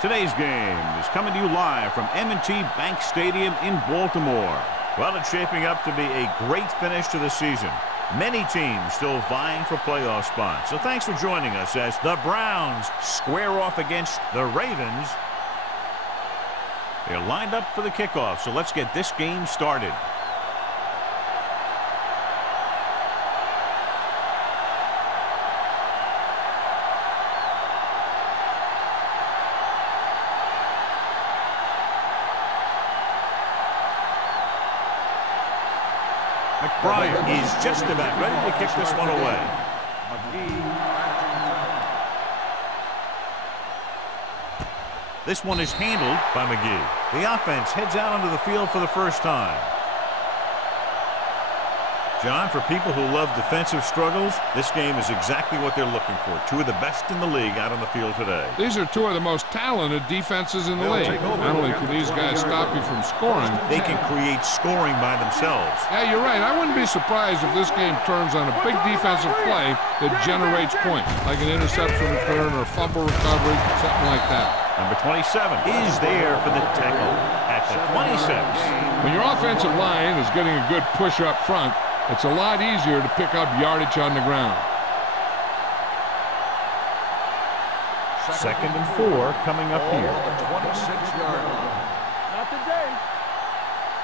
Today's game is coming to you live from M&T Bank Stadium in Baltimore. Well, it's shaping up to be a great finish to the season. Many teams still vying for playoff spots. So thanks for joining us as the Browns square off against the Ravens. They're lined up for the kickoff, so let's get this game started. Bryant is just about ready to kick this one away. This one is handled by McGee. The offense heads out onto the field for the first time. John, for people who love defensive struggles, this game is exactly what they're looking for. Two of the best in the league out on the field today. These are two of the most talented defenses in the league. Not only can these guys stop you from scoring, they can create scoring by themselves. Yeah, you're right. I wouldn't be surprised if this game turns on a big defensive play that generates points, like an interception return or fumble recovery, something like that. Number 27 is there for the tackle at the 26. When your offensive line is getting a good push up front, it's a lot easier to pick up yardage on the ground. 2nd and 4 coming up here. The 26-yard line. Not today.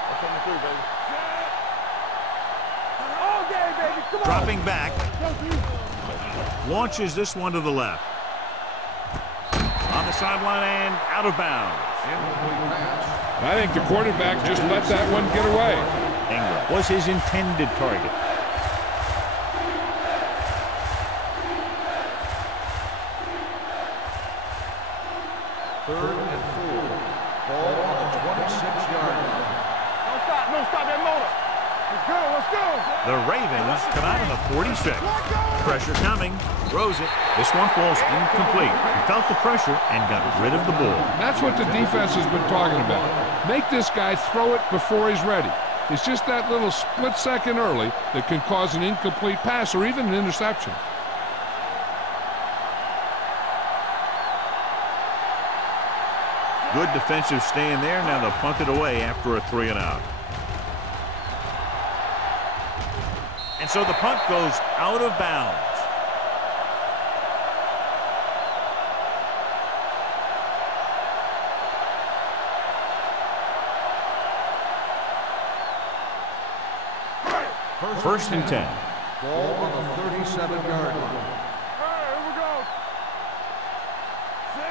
That's coming through, baby. All day, baby. Come on. Dropping back. Launches this one to the left. On the sideline and out of bounds. I think the quarterback just let that one get away. Ingram was his intended target. Third and 4. Ball on the 26-yard line. Don't stop that motor. Let's go. The Ravens come out on the 46. Pressure coming. Throws it. This one falls incomplete. He felt the pressure and got rid of the ball. That's what the defense has been talking about. Make this guy throw it before he's ready. It's just that little split second early that can cause an incomplete pass or even an interception. Good defensive stand there. Now they'll punt it away after a 3-and-out. And so the punt goes out of bounds. First and 10. Ball on the 37-yard line. Here we go.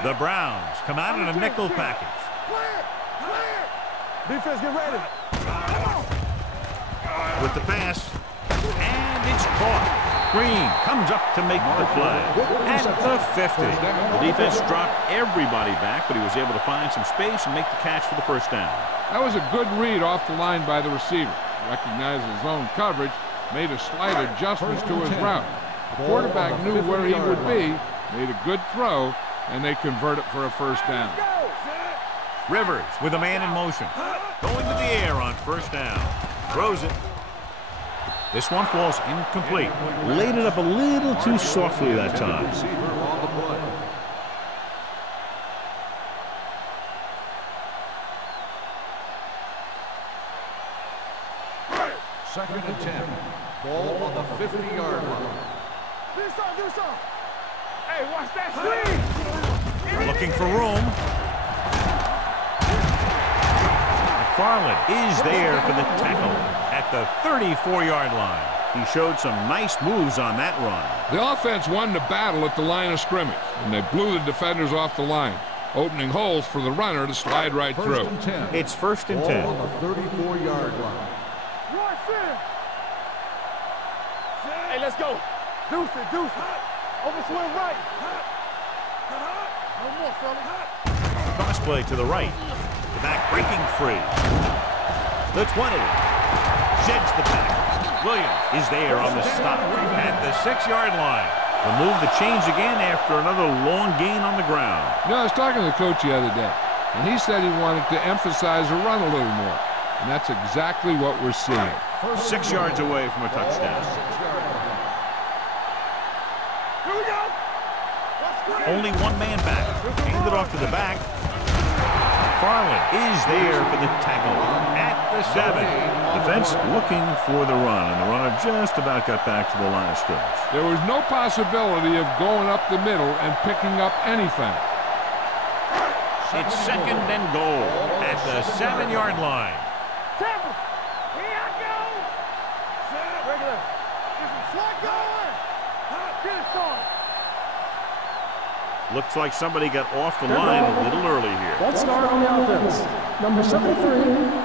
The Browns come out in a nickel package. Defense, get ready. With the pass, and it's caught. Green comes up to make the play at the 50. The defense dropped everybody back, but he was able to find some space and make the catch for the first down. That was a good read off the line by the receiver. Recognized his zone coverage, made a slight adjustments to his route. The quarterback knew where he would be, made a good throw, and they convert it for a first down. Rivers with a man in motion. Going to the air on first down. Throws it. This one falls incomplete. Laid it up a little too softly that time. Second and 10. Ball on the 50-yard line. Do something. Hey, watch that screen. Looking for room. McFarland is there for the tackle at the 34-yard line. He showed some nice moves on that run. The offense won the battle at the line of scrimmage, and they blew the defenders off the line, opening holes for the runner to slide right through. It's first and 10. Ball on the 34-yard line. Hey, let's go. Deuce it. Over swing right. No more, fella. Cross play to the right. The back breaking free. The 20. Sheds the back. Williams is there on the stop at the 6-yard line. They'll move the chains again after another long gain on the ground. You know, I was talking to the coach the other day, and he said he wanted to emphasize the run a little more. And that's exactly what we're seeing. 6 yards away from a touchdown. Here we go. Only one man back. Hand it off to the back. Farland is there for the tackle at the 7. Defense looking for the run, and the runner just about got back to the line of scrimmage. There was no possibility of going up the middle and picking up anything. It's 2nd and goal at the 7-yard line. Temple. Here I go. Regular. Get some slack going. Get it on. Looks like somebody got off the line a little early here. False start on the offense. Number 73.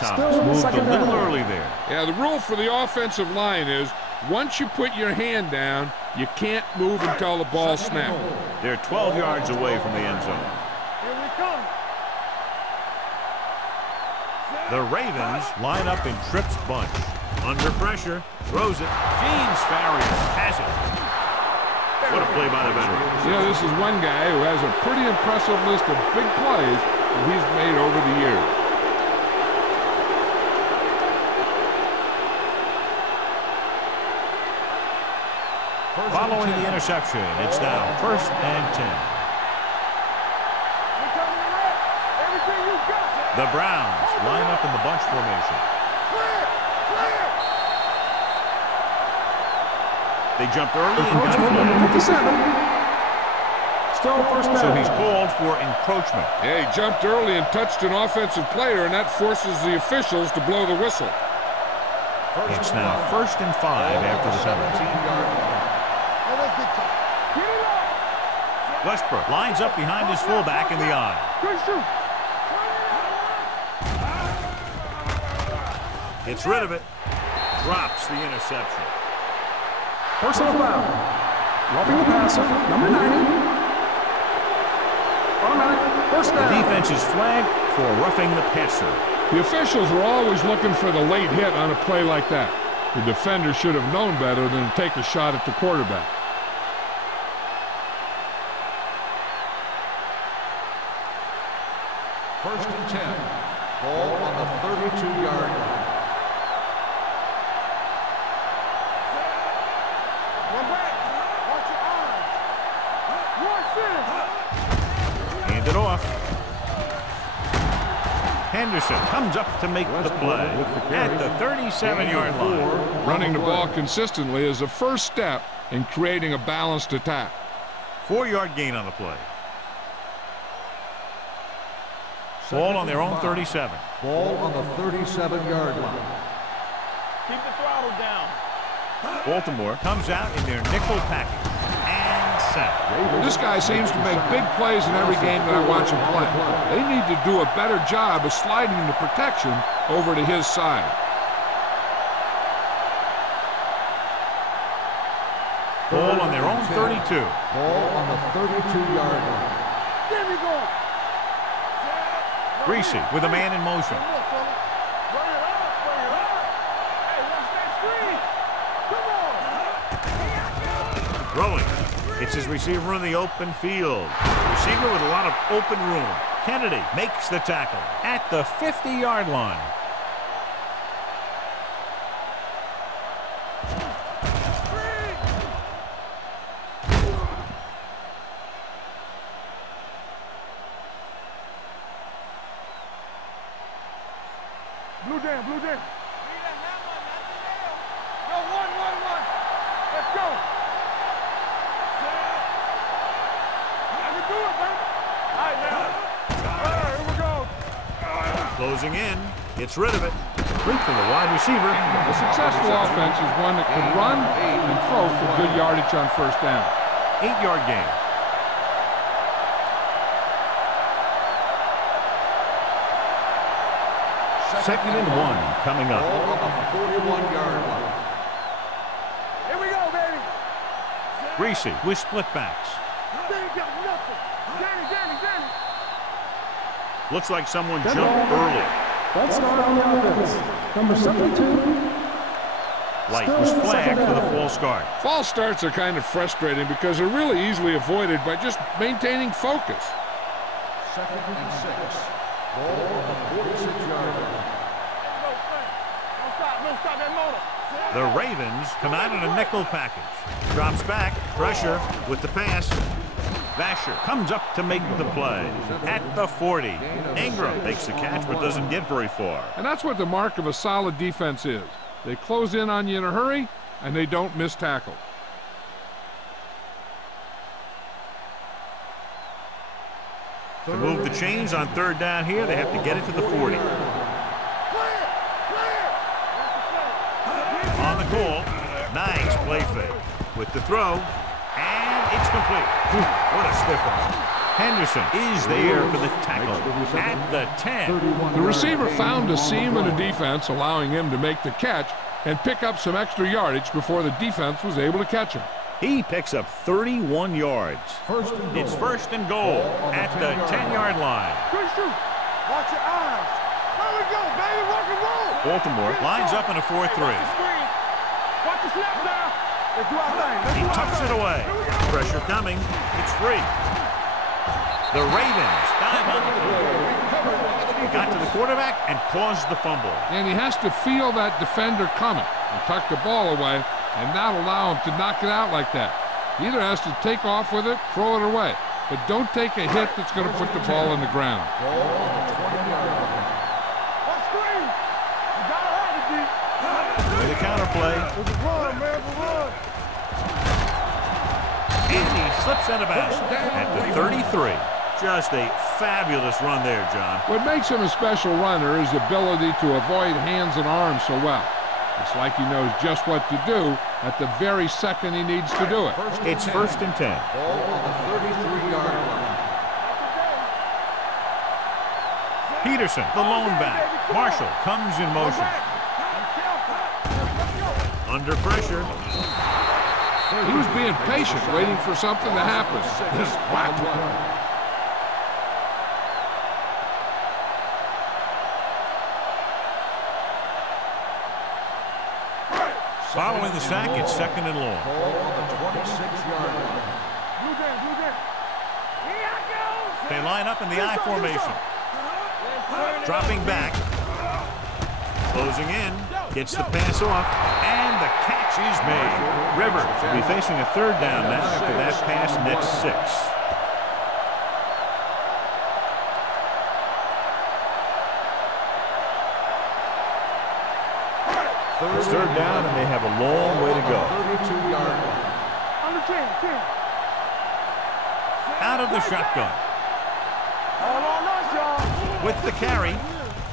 Thomas moved a little early there. Yeah, the rule for the offensive line is once you put your hand down, you can't move until the ball snaps. They're 12 yards away from the end zone. Here we come. The Ravens line up in Tripp's bunch. Under pressure, throws it. James Farias has it. What a play by the veteran. Yeah, this is one guy who has a pretty impressive list of big plays that he's made over the years. Following the interception, it's now 1st and 10. Everything you got. The Browns line up in the bunch formation. Clear. Clear. They jumped early and got it. 57. Still first down. So he's called for encroachment. Yeah, he jumped early and touched an offensive player, and that forces the officials to blow the whistle. It's now 1st and 5 after the 17-yard line. Westbrook lines up behind his fullback in the eye. Good shoot. Gets rid of it. Drops the interception. Personal foul. Roughing the passer. Number 90. Automatic. First The down. defense is flagged for roughing the passer. The officials are always looking for the late hit on a play like that. The defender should have known better than to take a shot at the quarterback. First and 10. Ball on the 32-yard line. Hand it off. Henderson comes up to make the play at the 37-yard line. Running the ball consistently is the first step in creating a balanced attack. 4-yard gain on the play. Ball on their own 37. Ball on the 37-yard line. Keep the throttle down. Baltimore comes out in their nickel package and sack. This guy seems to make big plays in every game that I watch him play. They need to do a better job of sliding the protection over to his side. Ball on their own 32. Ball on the 32-yard line. There we go. Greasy with a man in motion. Bring it up. Bring it up. Hey, watch that screen. Come on. Throwing. It's his receiver in the open field. Receiver with a lot of open room. Kennedy makes the tackle at the 50-yard line. Blue down. Go, one. Let's go. I can do it, man. All right, now. All right, here we go. Closing in. Gets rid of it. Complete to the wide receiver. A successful offense is one that can run and throw for good yardage on first down. 8-yard gain. Second and 1 coming up. Ball on the 41-yard line. Here we go, baby. Greasy with split backs. They ain't got nothing. Danny. Looks like someone jumped early. False start on the offense. Number 72. Light was flagged for the false start. False starts are kind of frustrating because they're really easily avoided by just maintaining focus. Second and 6. Ball on the 46-yard line. No stop that motor. The Ravens come out in a nickel package. Drops back, pressure with the pass. Vasher comes up to make the play at the 40. Ingram makes the catch but doesn't get very far. And that's what the mark of a solid defense is. They close in on you in a hurry, and they don't miss tackle. To move the chains on third down here, they have to get it to the 40. On the call, nice play fake. With the throw, and it's complete. What a stiff one. Henderson is there for the tackle at the 10. The receiver found a seam in the defense, allowing him to make the catch and pick up some extra yardage before the defense was able to catch him. He picks up 31 yards. It's first and goal at the 10-yard line. Watch your eyes. There we go, baby. Rock and roll. Baltimore lines up in a 4-3. Watch the snap now. Let's do our thing. He tucks it away. Pressure coming. It's free. The Ravens dive on the field. Got to the quarterback and caused the fumble. And he has to feel that defender coming and tuck the ball away and not allow him to knock it out like that. He either has to take off with it, throw it away, but don't take a hit that's going to put the ball on the ground. With a counterplay. And he slips out of bounds at the 33. Just a fabulous run there, John. What makes him a special runner is the ability to avoid hands and arms so well. It's like he knows just what to do at the very second he needs to do it. It's first and 10. Ball on the 33-yard line. Peterson, the lone back. Marshall comes in motion. Under pressure. He was being patient, waiting for something to happen. Just whacked one. Following the sack, it's second and long. Ball on the 26-yard line. They line up in the I formation. Dropping back. Closing in. Gets the pass off. And the catch is made. Rivers will be facing a third down now after that pass nets 6. It's third down, and they have a long way to go. 32-yard line. Out of the shotgun. With the carry,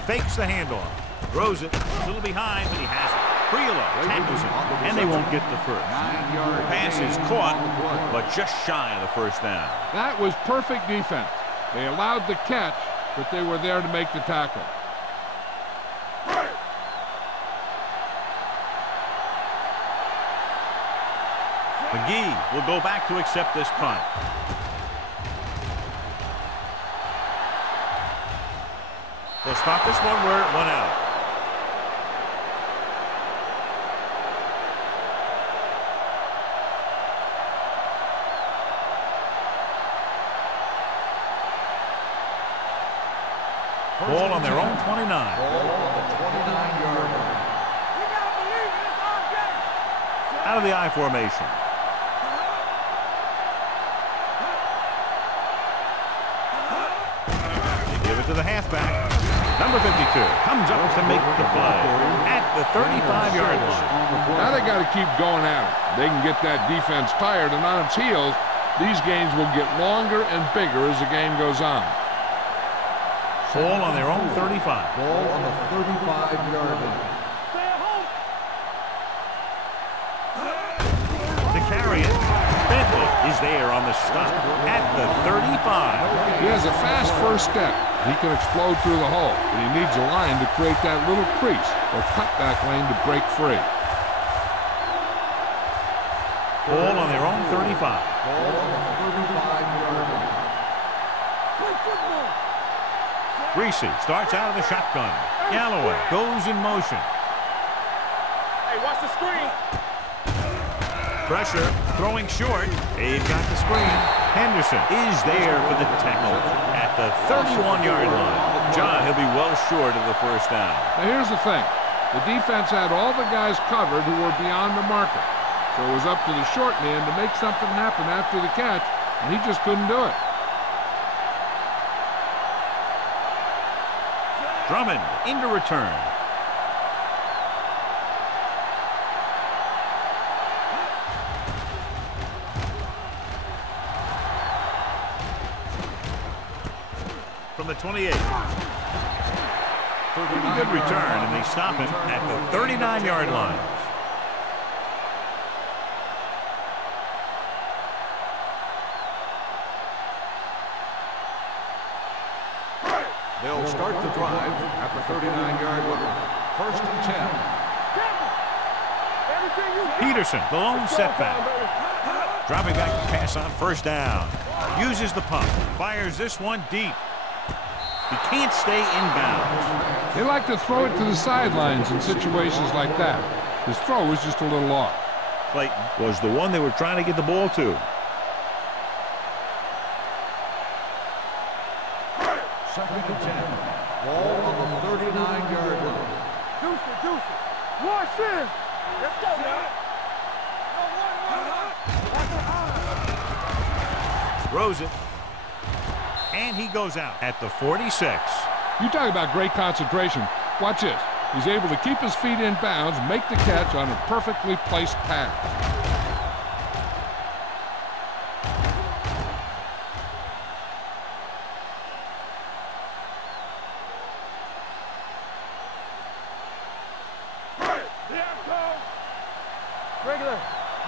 fakes the handoff. Throws it, a little behind, but he has it. Priola tackles him, and they won't get the first. Pass is caught, but just shy of the first down. That was perfect defense. They allowed the catch, but they were there to make the tackle. McGee will go back to accept this punt. They'll stop this one where it went out. Ball on their own 29. Ball on the 29-yard line. Out of the I formation. They give it to the halfback. Number 52 comes up to make the play at the 35-yard line. Now they got to keep going at it. They can get that defense tired and on its heels. These games will get longer and bigger as the game goes on. Ball on their own 35. Ball on the 35-yard line. To carry it, Bentley is there on the stop at the 35. He has a fast first step. He can explode through the hole, but he needs a line to create that little crease or cutback lane to break free. Ball on their own 35. Ball on the 35-yard line. Reese starts out of the shotgun. Galloway goes in motion. Hey, watch the screen. Pressure, throwing short. They've got the screen. Henderson is there for the tackle at the 31-yard line. John, he'll be well short of the first down. Now here's the thing. The defense had all the guys covered who were beyond the marker. So it was up to the short man to make something happen after the catch, and he just couldn't do it. Drummond into return. From the 28. Pretty good return, and they stop him at the 39-yard line. They'll start the drive at the 39-yard line. 1st and 10. Peterson, the lone setback. Dropping back to pass on 1st down. Uses the pump. Fires this one deep. He can't stay in bounds. They like to throw it to the sidelines in situations like that. His throw was just a little off. Clayton was the one they were trying to get the ball to. 2nd and 10. Ball on the 39-yard line. Deuce it. Wash in. Let's go now. Throws it. And he goes out at the 46. You talk about great concentration. Watch this. He's able to keep his feet in bounds, make the catch on a perfectly placed pass. Regular.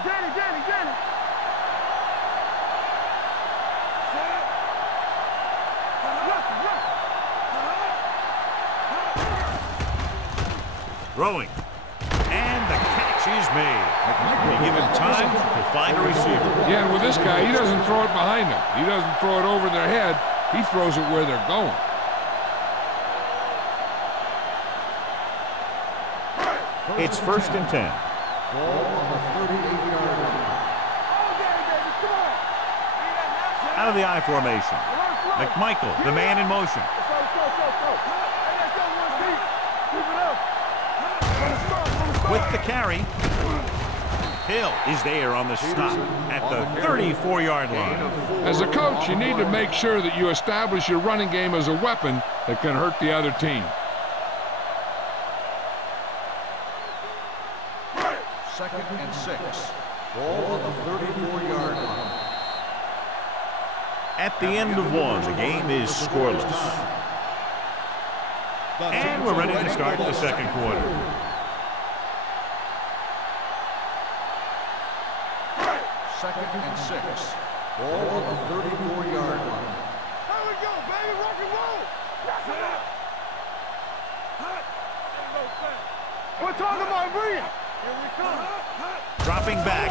Danny. Throwing. And the catch is made. They give him time to find a receiver. Yeah, and with this guy, he doesn't throw it behind them. He doesn't throw it over their head. He throws it where they're going. It's 1st and 10. Ball on the 38-yard line. Out of the I formation. McMichael, the man in motion. With the carry. Hill is there on the stop at the 34-yard line. As a coach, you need to make sure that you establish your running game as a weapon that can hurt the other team. 2nd and 6. Ball on the 34-yard line. At the end of one, the game is scoreless. And we're ready to start the second quarter. 2nd and 6. Ball on the 34-yard line. There we go, baby. Rock and roll. We're talking about brilliant. Here we come. Dropping back.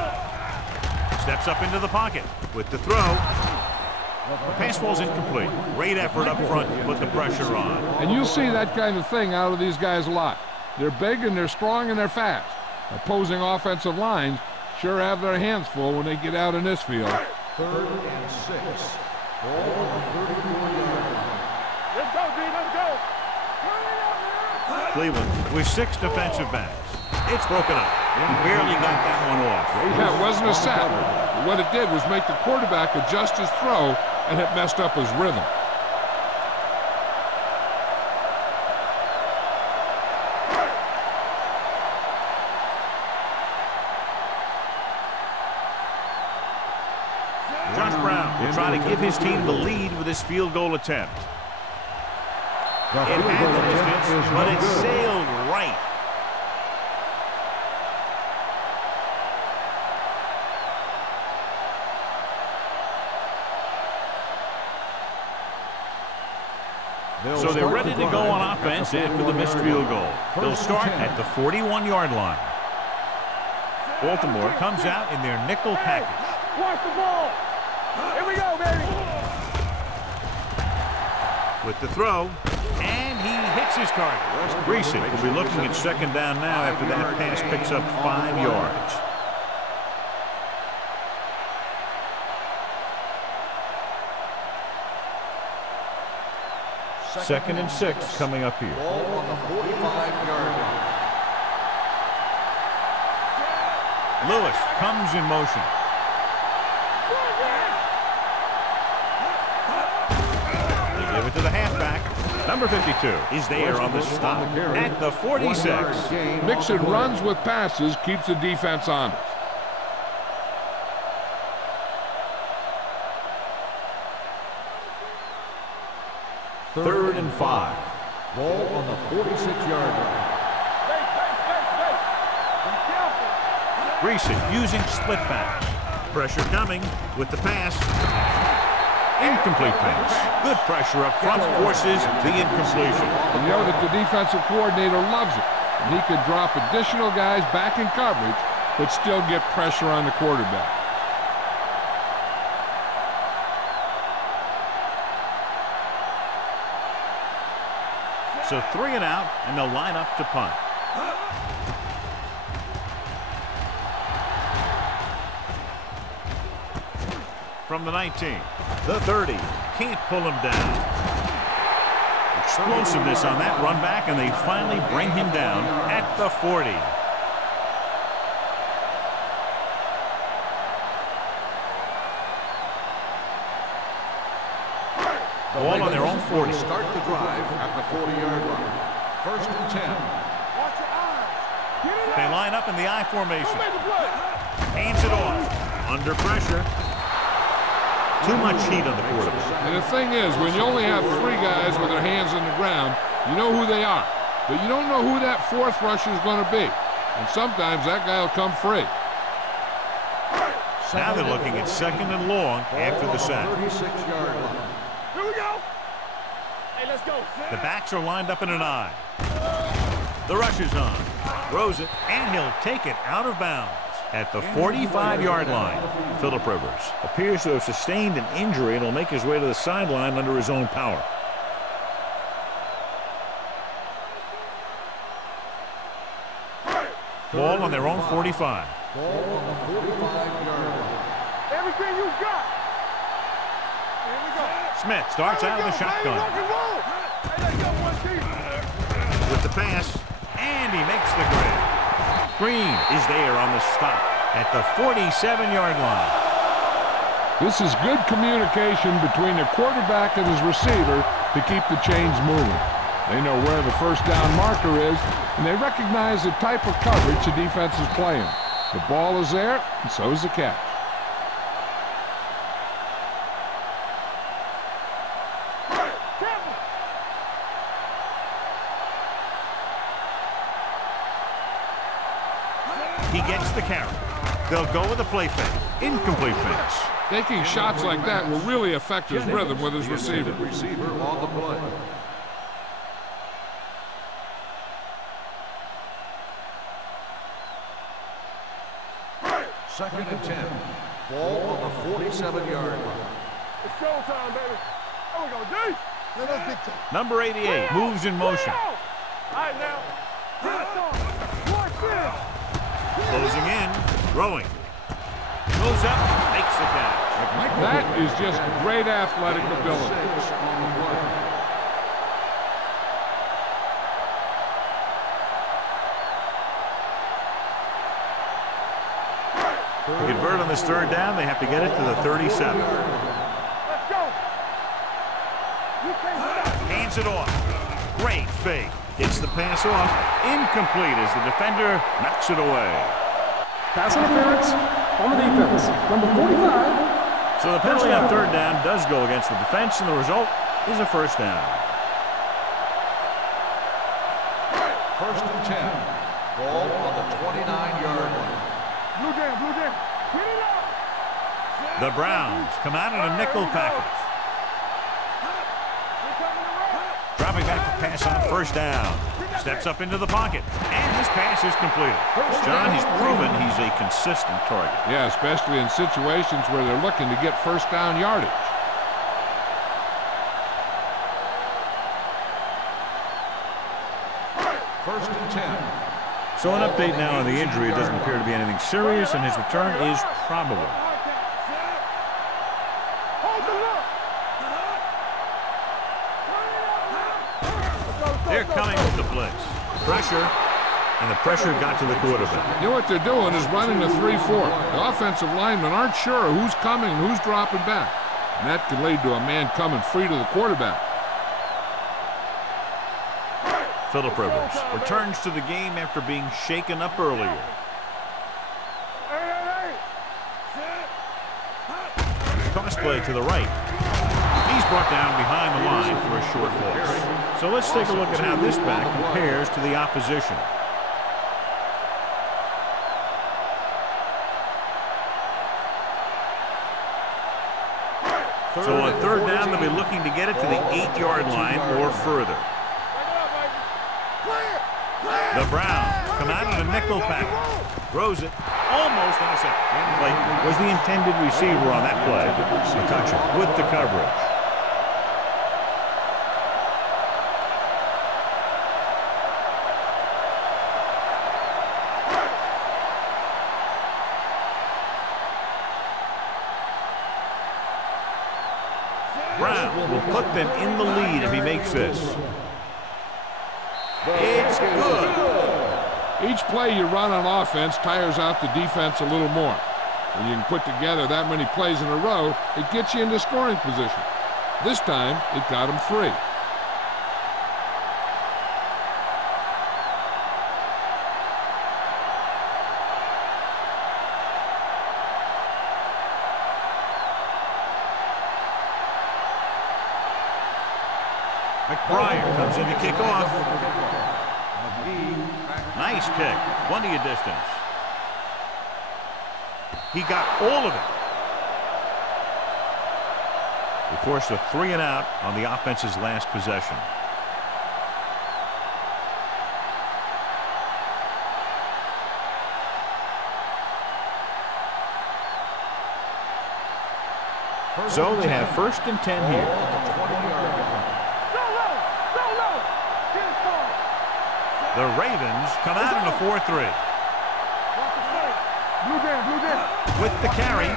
Steps up into the pocket with the throw. The pass ball's incomplete. Great effort up front to put the pressure on. And you'll see that kind of thing out of these guys a lot. They're big and they're strong and they're fast. Opposing offensive lines sure have their hands full when they get out in this field. 3rd and 6. Ball on the 34-yard line. Let's go, D. Let's go. Cleveland with 6 defensive backs. It's broken up. Barely got that one off. Yeah, it wasn't a sack. What it did was make the quarterback adjust his throw, and it messed up his rhythm. Josh Brown will try to give his team the lead with his field goal attempt. It had the distance, but it sailed right. So they're ready to go on offense after the missed field goal. They'll start at the 41-yard line. Baltimore comes out in their nickel package. Watch the ball. Here we go, baby. With the throw, and he hits his target. Greasy will be looking at 2nd down now after that pass picks up 5 yards. Second and 6 coming up here. Ball on the 45-yard line. Lewis comes in motion. They give it to the halfback. Number 52 is there on the stop at the 46. Mixing runs with passes keeps the defense honest. Third and 5. Ball on the 46-yard line. Greason using split pass. Pressure coming with the pass. Incomplete pass. Good pressure up front forces the incompletion. You know that the defensive coordinator loves it. And he could drop additional guys back in coverage, but still get pressure on the quarterback. So 3 and out, and they'll line up to punt. From the 19, the 30, can't pull him down. Explosiveness on that run back, and they finally bring him down at the 40. Ball on their own 40. Start the drive at the 40-yard line. First and 10. They line up in the I formation. Hands it off. Under pressure. Too much heat on the quarterback. And the thing is, when you only have 3 guys with their hands on the ground, you know who they are. But you don't know who that 4th rusher is going to be. And sometimes that guy will come free. Now they're looking at 2nd and long after the sack. 36-yard line. Here we go. Hey, let's go. The backs are lined up in an I. The rush is on. Throws it, and he'll take it out of bounds at the 45-yard line. Phillip Rivers appears to have sustained an injury and will make his way to the sideline under his own power. Ball on their own 45. Ball on the 45-yard line. Everything you got. Here we go. Smith starts out of the shotgun. Hey, let's go, one team. With the pass, and he makes the grab. Green is there on the stop at the 47-yard line. This is good communication between the quarterback and his receiver to keep the chains moving. They know where the first down marker is, and they recognize the type of coverage the defense is playing. The ball is there, and so is the catch. He gets the carry. They'll go with a play fake. Incomplete pass. Taking shots like that will really affect his rhythm with his receiver. Receiver on the play. Second and 10. Ball on the 47-yard line. It's showtime, baby. There we go, D. Let's big time. Number 88 moves in motion. All right, now. Watch this. Closing in, throwing. Goes up, makes the catch. That is just great athletic ability. To convert on this 3rd down, they have to get it to the 37. Let's go. You can't stop. Hands it off. Great fake. Gets the pass off. Incomplete as the defender knocks it away. Pass interference on the defense. Number 45. So the penalty on 3rd down does go against the defense, and the result is a first down. First and 10. Ball on the 29-yard line. Blue jam, blue jam. Get it up. The Browns come out in a nickel package. Dropping back to pass on 1st down. Steps up into the pocket, and his pass is completed. John, he's proven he's a consistent target. Yeah, especially in situations where they're looking to get first down yardage. First and 10. So an update now on the injury. It doesn't appear to be anything serious, and his return is probable. They're coming with the blitz. Pressure. And the pressure got to the quarterback. You know what they're doing is running a 3-4. The offensive linemen aren't sure who's coming and who's dropping back. And that could lead to a man coming free to the quarterback. Phillip Rivers returns to the game after being shaken up earlier. Toss play to the right. He's brought down behind the line for a short loss. So let's take a look at how this back compares to the opposition. So on third down, they'll be looking to get it to the 8-yard line or further. The Browns come out in a nickel package. Throws it. Almost intercepted. Play was the intended receiver on that play. McCutcheon with the coverage. Brown will put them in the lead if he makes this. It's good. Each play you run on offense tires out the defense a little more. When you can put together that many plays in a row, it gets you into scoring position. This time, it got him free. McBride comes in to kick off. Nice kick. Plenty of distance. He got all of it. They forced a 3-and-out on the offense's last possession. So they have 1st and 10 here. The Ravens come out in a 4-3. With the carry.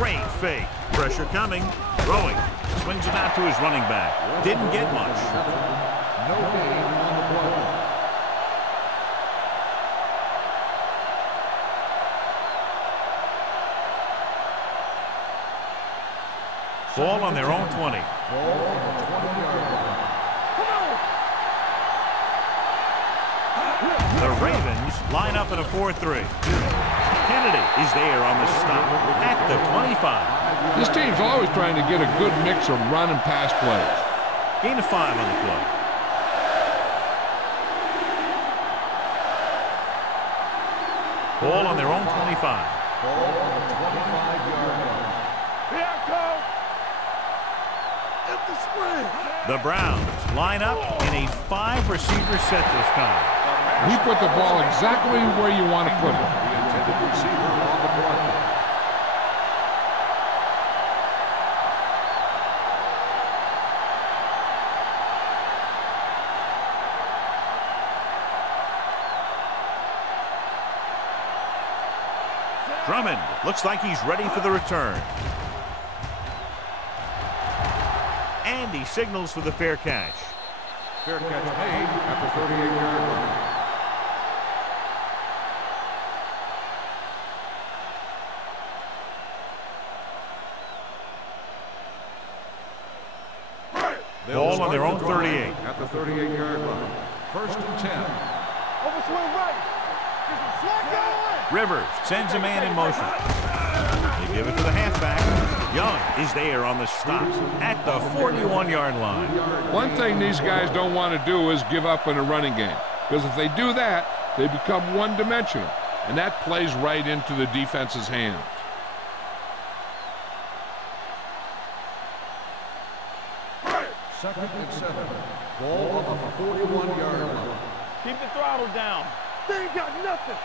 Great fake. Pressure coming. Throwing. Swings it out to his running back. Didn't get much. No gain on the play. Ball on their own 20. Ball on the 20-yard line. The Ravens line up in a 4-3. Kennedy is there on the stop at the 25. This team's always trying to get a good mix of run and pass plays. Gain of 5 on the play. Ball on their own 25. Ball on the 25-yard line. Here I come. Empty spread. The Browns line up in a 5-receiver set this time. He put the ball exactly where you want to put it. The intended receiver on the play. Drummond looks like he's ready for the return. And he signals for the fair catch. Fair catch made at the 38-yard line. Ball on their own 38. At the 38-yard line. 1st and 10. Overswing right. Get some slack going. Rivers sends a man in motion. They give it to the halfback. Young is there on the stop at the 41-yard line. One thing these guys don't want to do is give up in a running game. Because if they do that, they become one-dimensional. And that plays right into the defense's hands. Second and 7. Ball on the 41-yard line. Keep the throttle down. They ain't got nothing.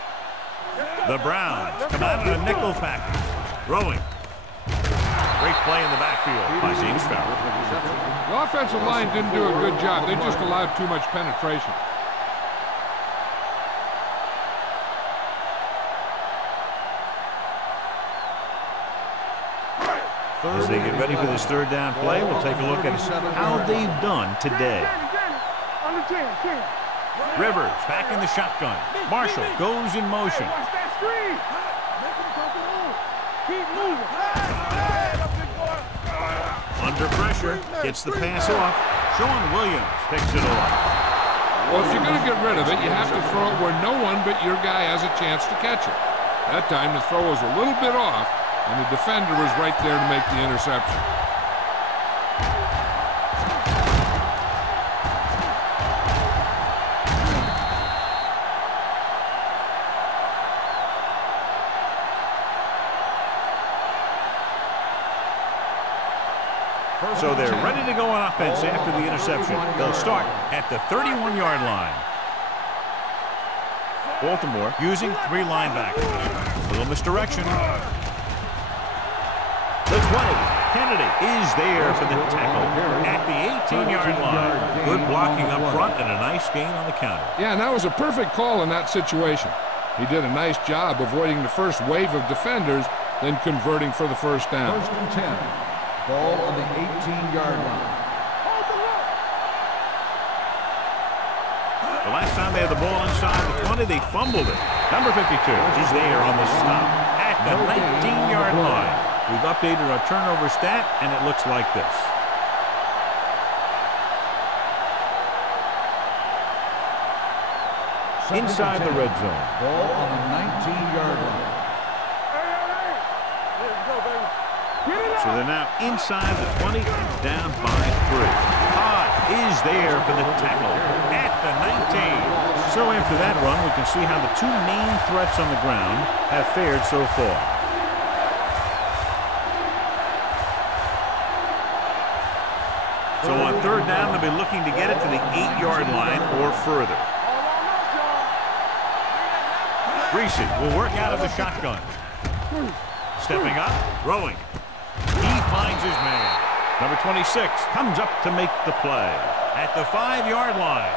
The Browns come out in a nickel package. Throwing. Great play in the backfield by James Farrell. The offensive line didn't do a good job. They just allowed too much penetration. As they get ready for this 3rd down play, we'll take a look at how they've done today. Under 10. Rivers back in the shotgun. Marshall goes in motion. Watch that screen. Make him come through. Keep moving. Under pressure, gets the pass off. Sean Williams picks it off. Well, if you're going to get rid of it, you have to throw it where no one but your guy has a chance to catch it. That time, the throw was a little bit off, and the defender was right there to make the interception. So they're ready to go on offense after the interception. They'll start at the 31-yard line. Baltimore using 3 linebackers. A little misdirection. The 20. Kennedy is there for the tackle at the 18-yard line. Good blocking up front and a nice gain on the counter. Yeah, and that was a perfect call in that situation. He did a nice job avoiding the first wave of defenders, then converting for the first down. 1st and 10. Ball on the 18-yard line. The last time they had the ball inside the 20, they fumbled it. Number 52 is there on the stop at the 19-yard line. We've updated our turnover stat, and it looks like this. Inside the red zone. Ball on the 19-yard line. So they're now inside the 20 and down by 3. Todd is there for the tackle at the 19. So after that run, we can see how the 2 main threats on the ground have fared so far. So on 3rd down, they'll be looking to get it to the 8-yard line or further. Reese will work out of the shotgun. Stepping up, throwing. He finds his man. Number 26 comes up to make the play at the 5-yard line.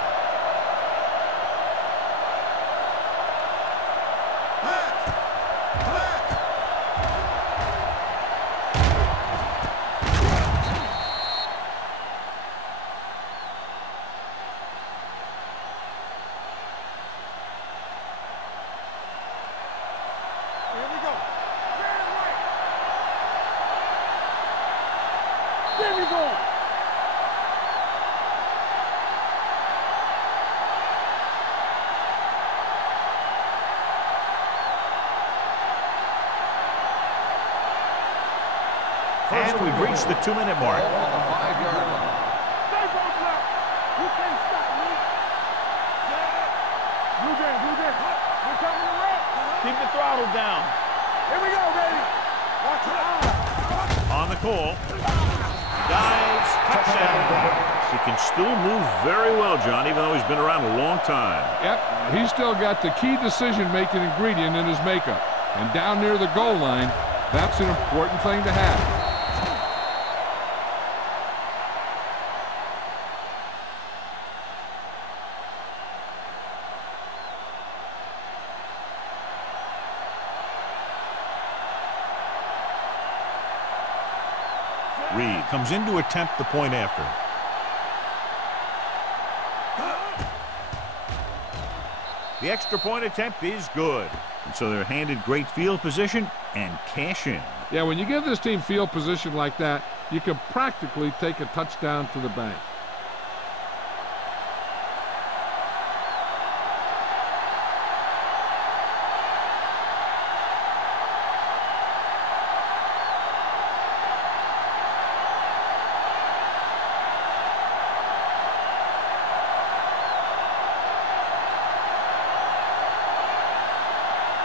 And we've reached the 2-minute mark. Ball on the 5-yard line. Stay both left. You can't stop me. Blue game, blue game. We're coming to red. Keep the throttle down. Here we go, baby. Watch your eyes. On the call. Dives. Touchdown. He can still move very well, John, even though he's been around a long time. Yep, he's still got the key decision-making ingredient in his makeup. And down near the goal line, that's an important thing to have. Reed comes in to attempt the point after. The extra point attempt is good. And so they're handed great field position and cash in. Yeah, when you give this team field position like that, you can practically take a touchdown to the bank.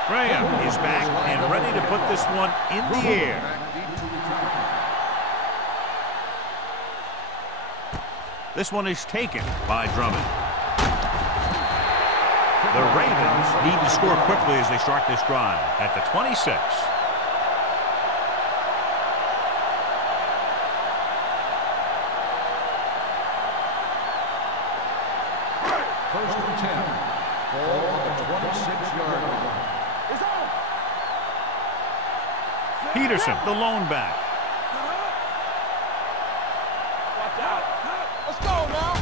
Graham is back and ready to put this one in the air. This one is taken by Drummond. The Ravens need to score quickly as they start this drive at the 26. First and 10. Ball on the 26-yard line. It's on. Peterson, the lone back. Watch out. Let's go now.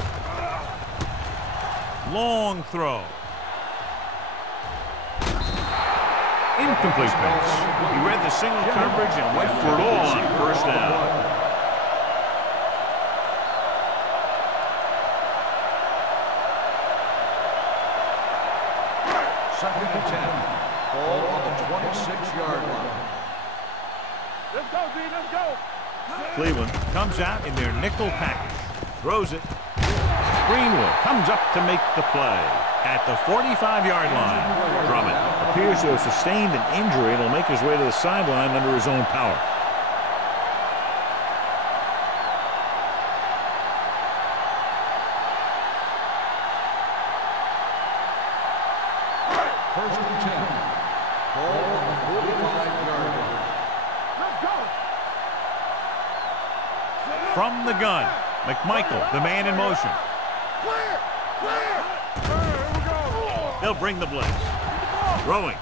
Long throw. Incomplete pass. He read the single coverage and went for it all on first down. Second and 10. Ball on the 26-yard line. Let's go, D. Let's go. Cleveland comes out in their nickel package. Throws it. Greenwood comes up to make the play at the 45-yard line. Drummond appears to have sustained an injury and will make his way to the sideline under his own power. First and 10. Ball on the 45-yard line. Let's go. From the gun, McMichael, the man in motion. Clear. Clear. Here we go. They'll bring the blitz. Throwing.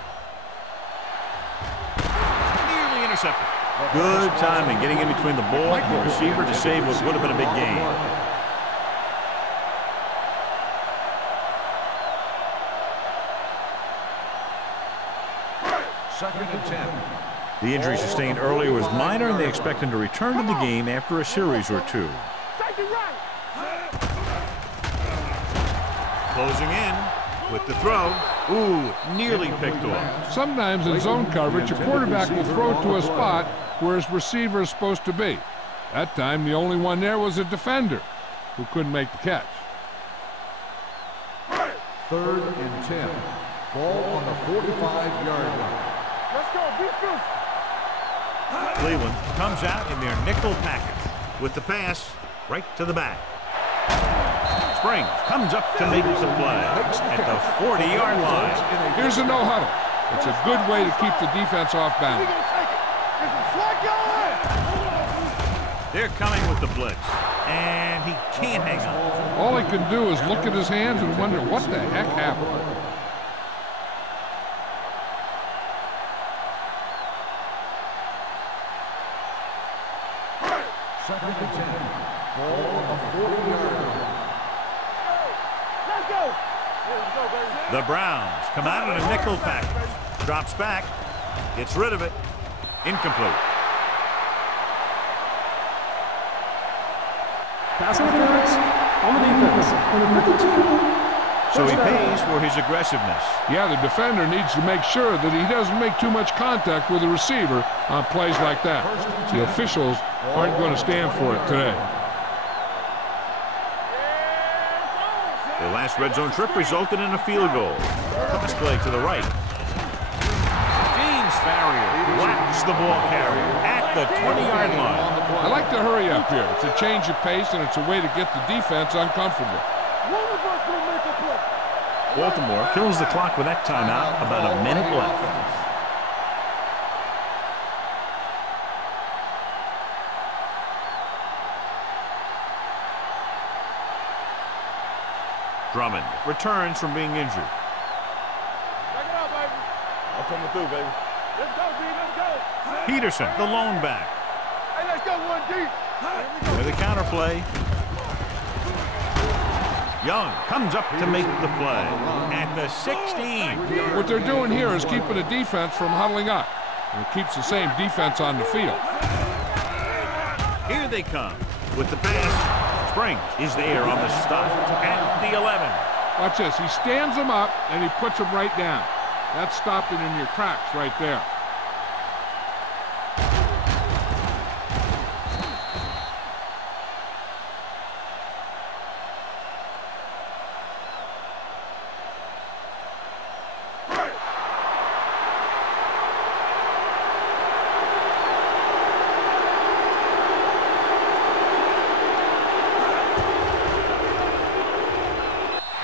Nearly intercepted. Good timing getting in between the ball and the receiver to save what would have been a big gain. Second and 10. The injury sustained earlier was minor, and they expect him to return to the game after a series or two. Take it right. Closing in with the throw. Ooh, nearly picked off. Sometimes in zone coverage, a quarterback will throw to a spot where his receiver is supposed to be. That time, the only one there was a defender who couldn't make the catch. Third and 10. Ball on the 45-yard line. Let's go. Be good. Cleveland comes out in their nickel package with the pass right to the back. Springs comes up to make the play at the 40-yard line. Here's a no-huddle. It's a good way to keep the defense off We balance. gonna take it. Is it flag going? They're coming with the blitz, and he can't hang on. All he can do is look at his hands and wonder what the heck happened. Second and 10. Ball on the 40-yard line. Let's go. Let's go, baby. The Browns come out in a nickel package. Drops back. Gets rid of it. Incomplete. Pass interference on the defense. Number 52. So he pays for his aggressiveness. Yeah, the defender needs to make sure that he doesn't make too much contact with the receiver on plays like that. The officials aren't going to stand for it today. Their last red zone trip resulted in a field goal. Pass play to the right. James Farrier whacks the ball carrier at the 20-yard line. I like to hurry up here. It's a change of pace, and it's a way to get the defense uncomfortable. One of us will make a play. Baltimore kills the clock with that timeout. About a minute left. Drummond returns from being injured. Check it out, baby. I'm coming through, baby. Let's go, D. Let's go. Peterson, the lone back. Hey, let's go, 1D. With the counterplay. Young comes up to make the play at the 16. What they're doing here is keeping the defense from huddling up. And it keeps the same defense on the field. Here they come with the pass. Springs is there on the stop at the 11. Watch this. He stands them up, and he puts them right down. That's stopping in your tracks right there.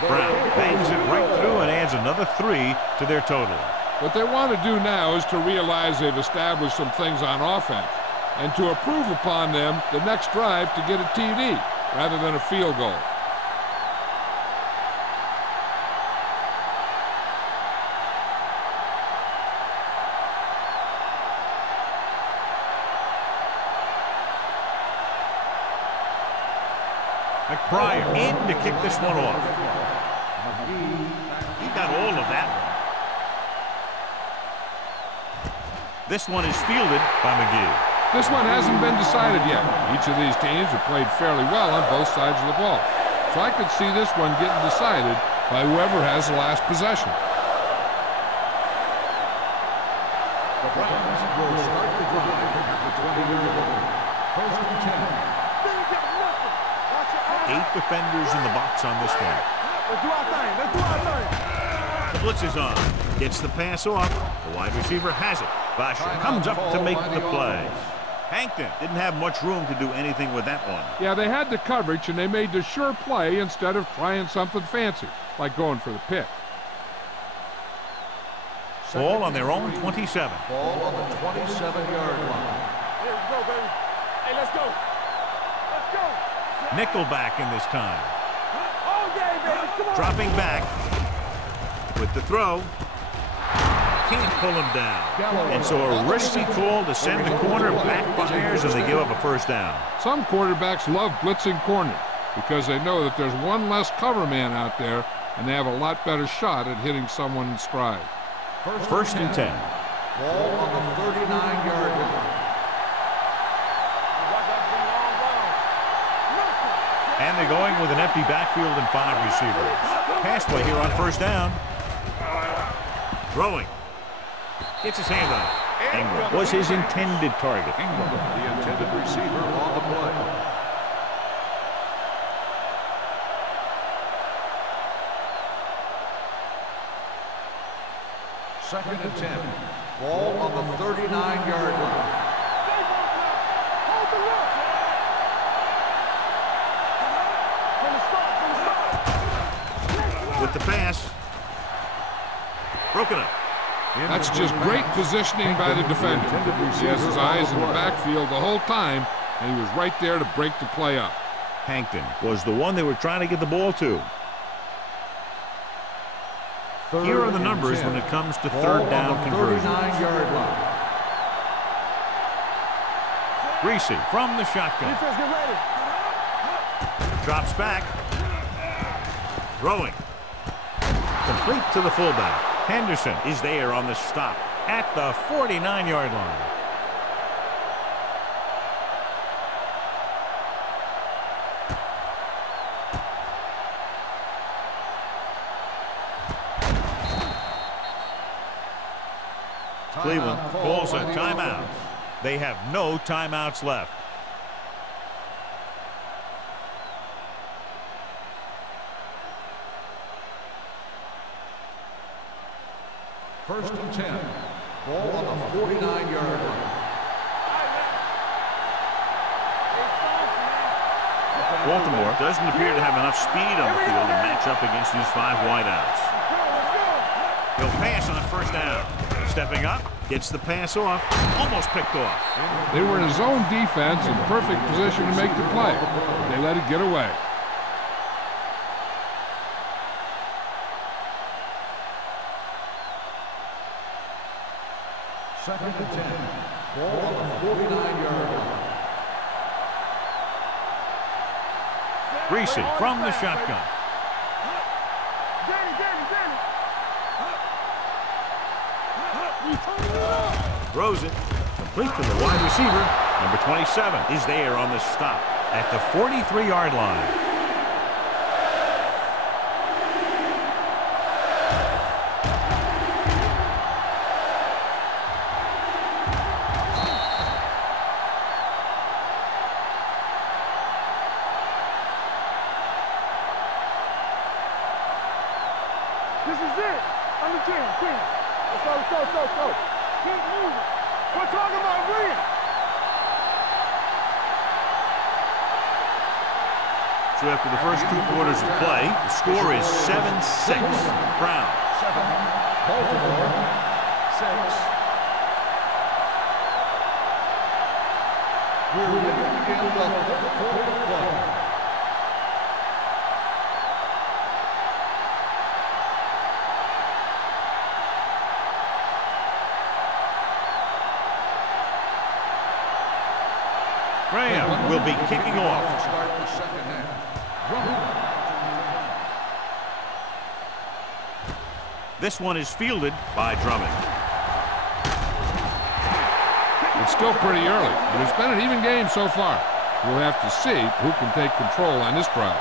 Brown bangs it right through and adds another 3 to their total. What they want to do now is to realize they've established some things on offense and to improve upon them the next drive to get a TD rather than a field goal. McBride in to kick this one off. He got all of that one. This one is fielded by McGee. This one hasn't been decided yet. Each of these teams have played fairly well on both sides of the ball. So I could see this one getting decided by whoever has the last possession. The Browns will start the drive at the 20-yard line. First and 10. 8 defenders in the box on this one. Let's do our thing. Let's do our thing. The blitz is on. Gets the pass off. The wide receiver has it. Basher comes up to make the play. Hankton didn't have much room to do anything with that one. Yeah, they had the coverage, and they made the sure play instead of trying something fancy, like going for the pick. Ball on their own 27. Ball on the 27-yard line. Here we go, baby. Hey, let's go. Let's go. Nickelback in this time. All day, baby. Come on. Dropping back with the throw. Can't pull him down. And so a risky call to send the corner backfires as they give up a first down. Some quarterbacks love blitzing corners because they know that there's one less cover man out there, and they have a lot better shot at hitting someone in stride. First and 10. Ball on the 39-yard line. And they're going with an empty backfield and 5 receivers. Pass play here on first down. Throwing. Gets his hand on it. Ingram was his intended target. Ingram, the intended receiver on the play. Second and 10. Ball on the 39-yard line. Hold the look. From the start. With the pass. Broken up. That's just great positioning by the defender. He has his eyes in the backfield the whole time, and he was right there to break the play up. Hankton was the one they were trying to get the ball to. Here are the numbers when it comes to third down conversions. 39-yard line. Greasy from the shotgun. Defense, get ready. Drops back. Throwing. Complete to the fullback. Henderson is there on the stop at the 49-yard line. Cleveland calls a timeout. They have no timeouts left. First and 10. Ball on the 49-yard line. Baltimore doesn't appear to have enough speed on the field to match up against these 5 wideouts. He'll pass on the first down. Stepping up, gets the pass off, almost picked off. They were in a zone defense in perfect position to make the play. They let it get away. Second and 10. Ball on the 49-yard line. Greasy from the shotgun. Throws it. Complete to the wide receiver. Number 27 is there on the stop at the 43-yard line. This is it. I'm the king. Let's go. Keep moving. We're talking about real. So after the first 2 quarters of play, the score is 7-6. Browns. 7. Baltimore. 6. We're ready to begin the fourth quarter of play. Graham will be kicking off. Start the second half. This one is fielded by Drummond. It's still pretty early, but it's been an even game so far. We'll have to see who can take control on this crowd.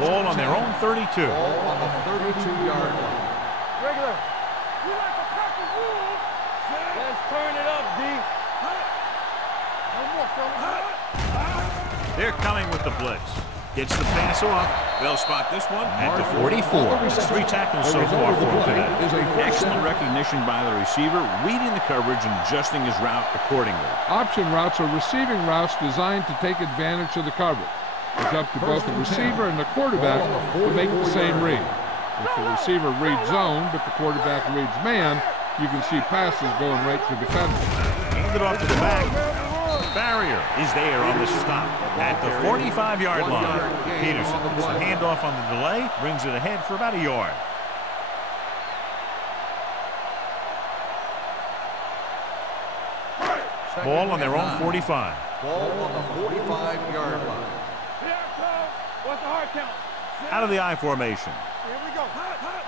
Ball on their own 32. Ball on the 32-yard line. Regular. You like a couple rules. Let's turn it up, D. No more, fella. They're coming with the blitz. Gets the pass off. They'll spot this one at the 44. 3 tackles so far for him today. Excellent recognition by the receiver, reading the coverage and adjusting his route accordingly. Option routes are receiving routes designed to take advantage of the coverage. It's up to both the receiver and the quarterback to make the same read. If the receiver reads zone, but the quarterback reads man, you can see passes going right to defenders. Handed off to the back. Barrier is there on the stop at the 45-yard line. Peterson gets the handoff on the delay, brings it ahead for about a yard. Ball on their own 45. Ball on the 45-yard line. What's the hard count? Out of the I formation. Here we go.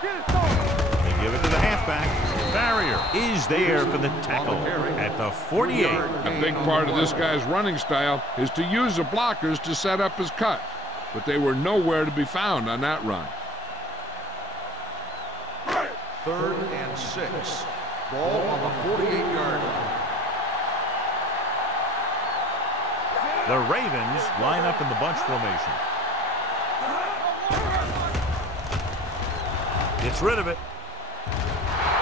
Get it started. They give it to the halfback. Barrier is there for the tackle at the 48. A big part of this guy's running style is to use the blockers to set up his cut, but they were nowhere to be found on that run. 3rd and 6. Ball on the 48-yard line. The Ravens line up in the bunch formation. Gets rid of it.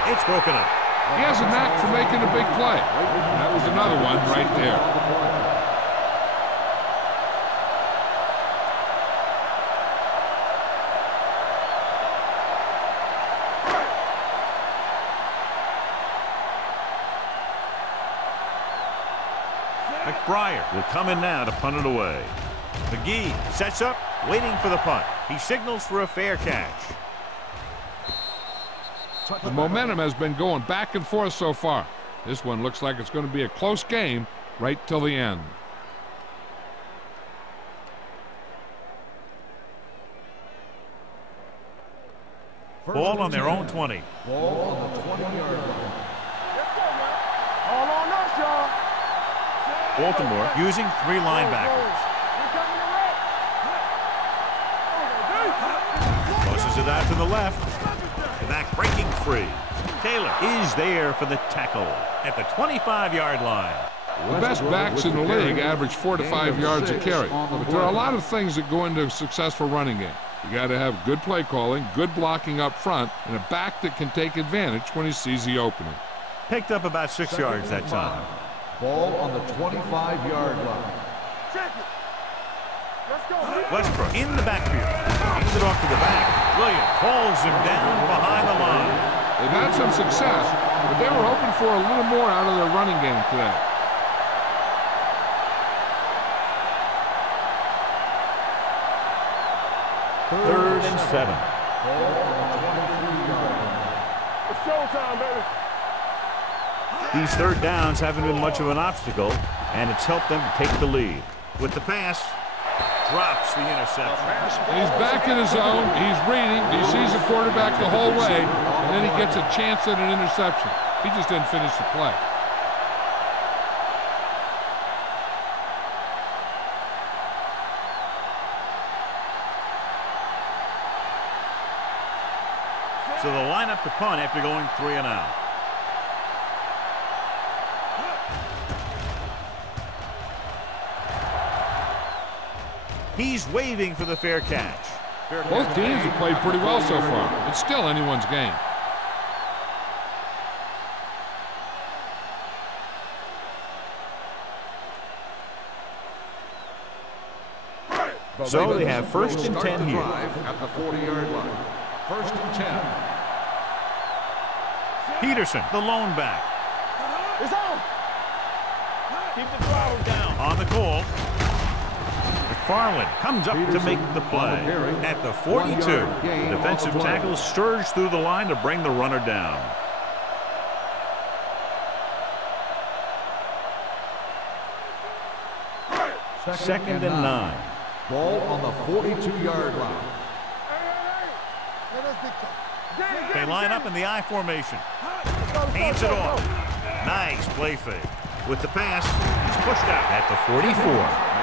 It's broken up. He has a knack for making a big play. That was another one right there. McBriar will come in now to punt it away. McGee sets up, waiting for the punt. He signals for a fair catch. The momentum has been going back and forth so far. This one looks like it's going to be a close game right till the end. Ball on their own 20. Ball on the 20-yard line. Let's go, man. All on us, y'all. Baltimore using 3 linebackers. Tosses it out to the left. Back breaking free. Taylor is there for the tackle at the 25-yard line. The best backs in the league average 4 to 5 yards a carry. But there are a lot of things that go into a successful running game. You got to have good play calling, good blocking up front, and a back that can take advantage when he sees the opening. Picked up about 6 yards that time. Ball on the 25-yard line. Check it. Let's go, man. Westbrook in the backfield. Hands it off to the back. Williams hauls him down behind the line. They've had some success, but they were hoping for a little more out of their running game today. Third and 7. Ball on the 23-yard line. It's showtime, baby. These third downs haven't been much of an obstacle, and it's helped them to take the lead. With the pass, drops the interception. He's back in his zone. He's reading. He sees the quarterback the whole way, and then he gets a chance at an interception. He just didn't finish the play. So they'll line up to punt after going 3 and out. He's waving for the fair catch. Both teams have played pretty well so far. It's still anyone's game. So they have 1st and 10 here. At the 40-yard line. 1st and 10. Peterson, the lone back. It's on. Keep the throttle down. On the call. McFarland comes up to make the play at the 42. Defensive tackles surge through the line to bring the runner down. 2nd and 9. Ball on the 42-yard line. They line up in the I formation. Hands it off. Nice play fake. With the pass, he's pushed out at the 44.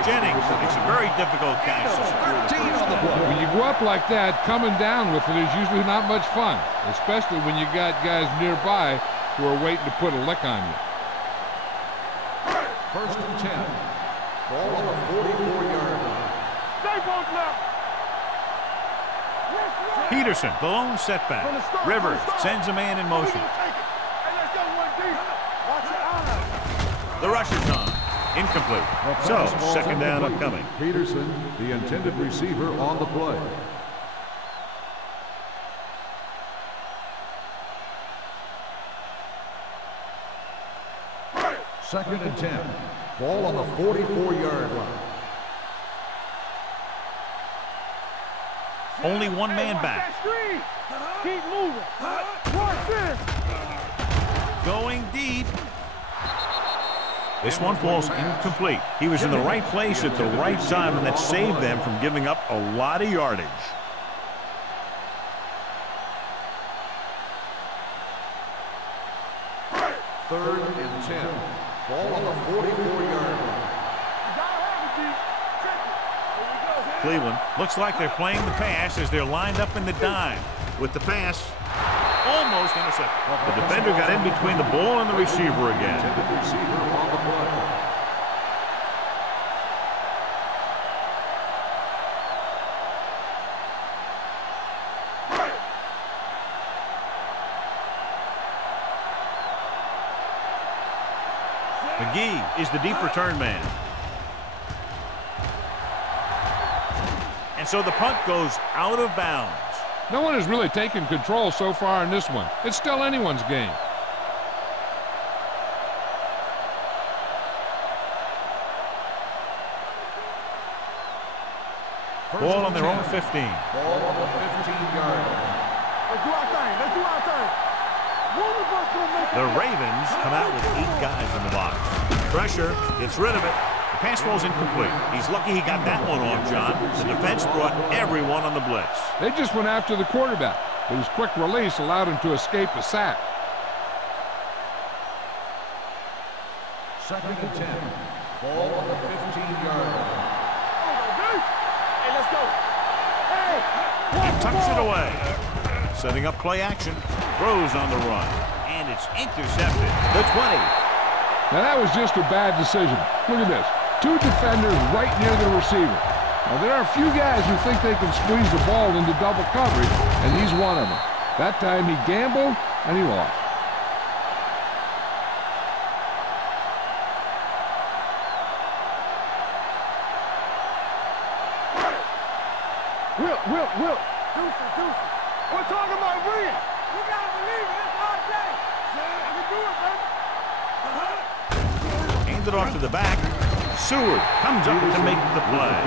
Jennings makes a very difficult catch to secure the first down. When you go up like that, coming down with it is usually not much fun, especially when you got guys nearby who are waiting to put a lick on you. 1st and 10. Ball on the 44-yard line. Stay both left. Peterson, the lone setback. Rivers sends a man in motion. The rusher's on. Incomplete. So, 2nd down upcoming. Peterson, the intended receiver, on the play. Second and 10. Ball on the 44-yard line. Only one man back. Keep moving. Watch this. Going deep. This one falls incomplete. He was in the right place at the right time, and that saved them from giving up a lot of yardage. Third and 10. Ball on the 44-yard line. Cleveland looks like they're playing the pass as they're lined up in the dime. With the pass, almost intercepted. The defender got in between the ball and the receiver again. Intended receiver on the play. McGee is the deep return man. And so the punt goes out of bounds. No one has really taken control so far in this one. It's still anyone's game. Ball on their own 15. Ball on the 15-yard line. Let's do our thing. Let's do our thing. The Ravens come out with 8 guys in the box. Pressure, gets rid of it. The pass ball's incomplete. He's lucky he got that one off, John. The defense brought everyone on the blitz. They just went after the quarterback, but his quick release allowed him to escape a sack. 2nd and 10. Ball on the 15-yard line. Hey, let's go. Hey, He tucks it away. Setting up play action. Throws on the run. And it's intercepted. The 20. Now that was just a bad decision. Look at this. 2 defenders right near the receiver. Now there are a few guys who think they can squeeze the ball into double coverage, and he's one of them. That time he gambled, and he lost. Will. Deuce. We're talking about Reed. You gotta believe it. It's our day. I can do it, baby. Hands it off to the back. Seward comes up to make the play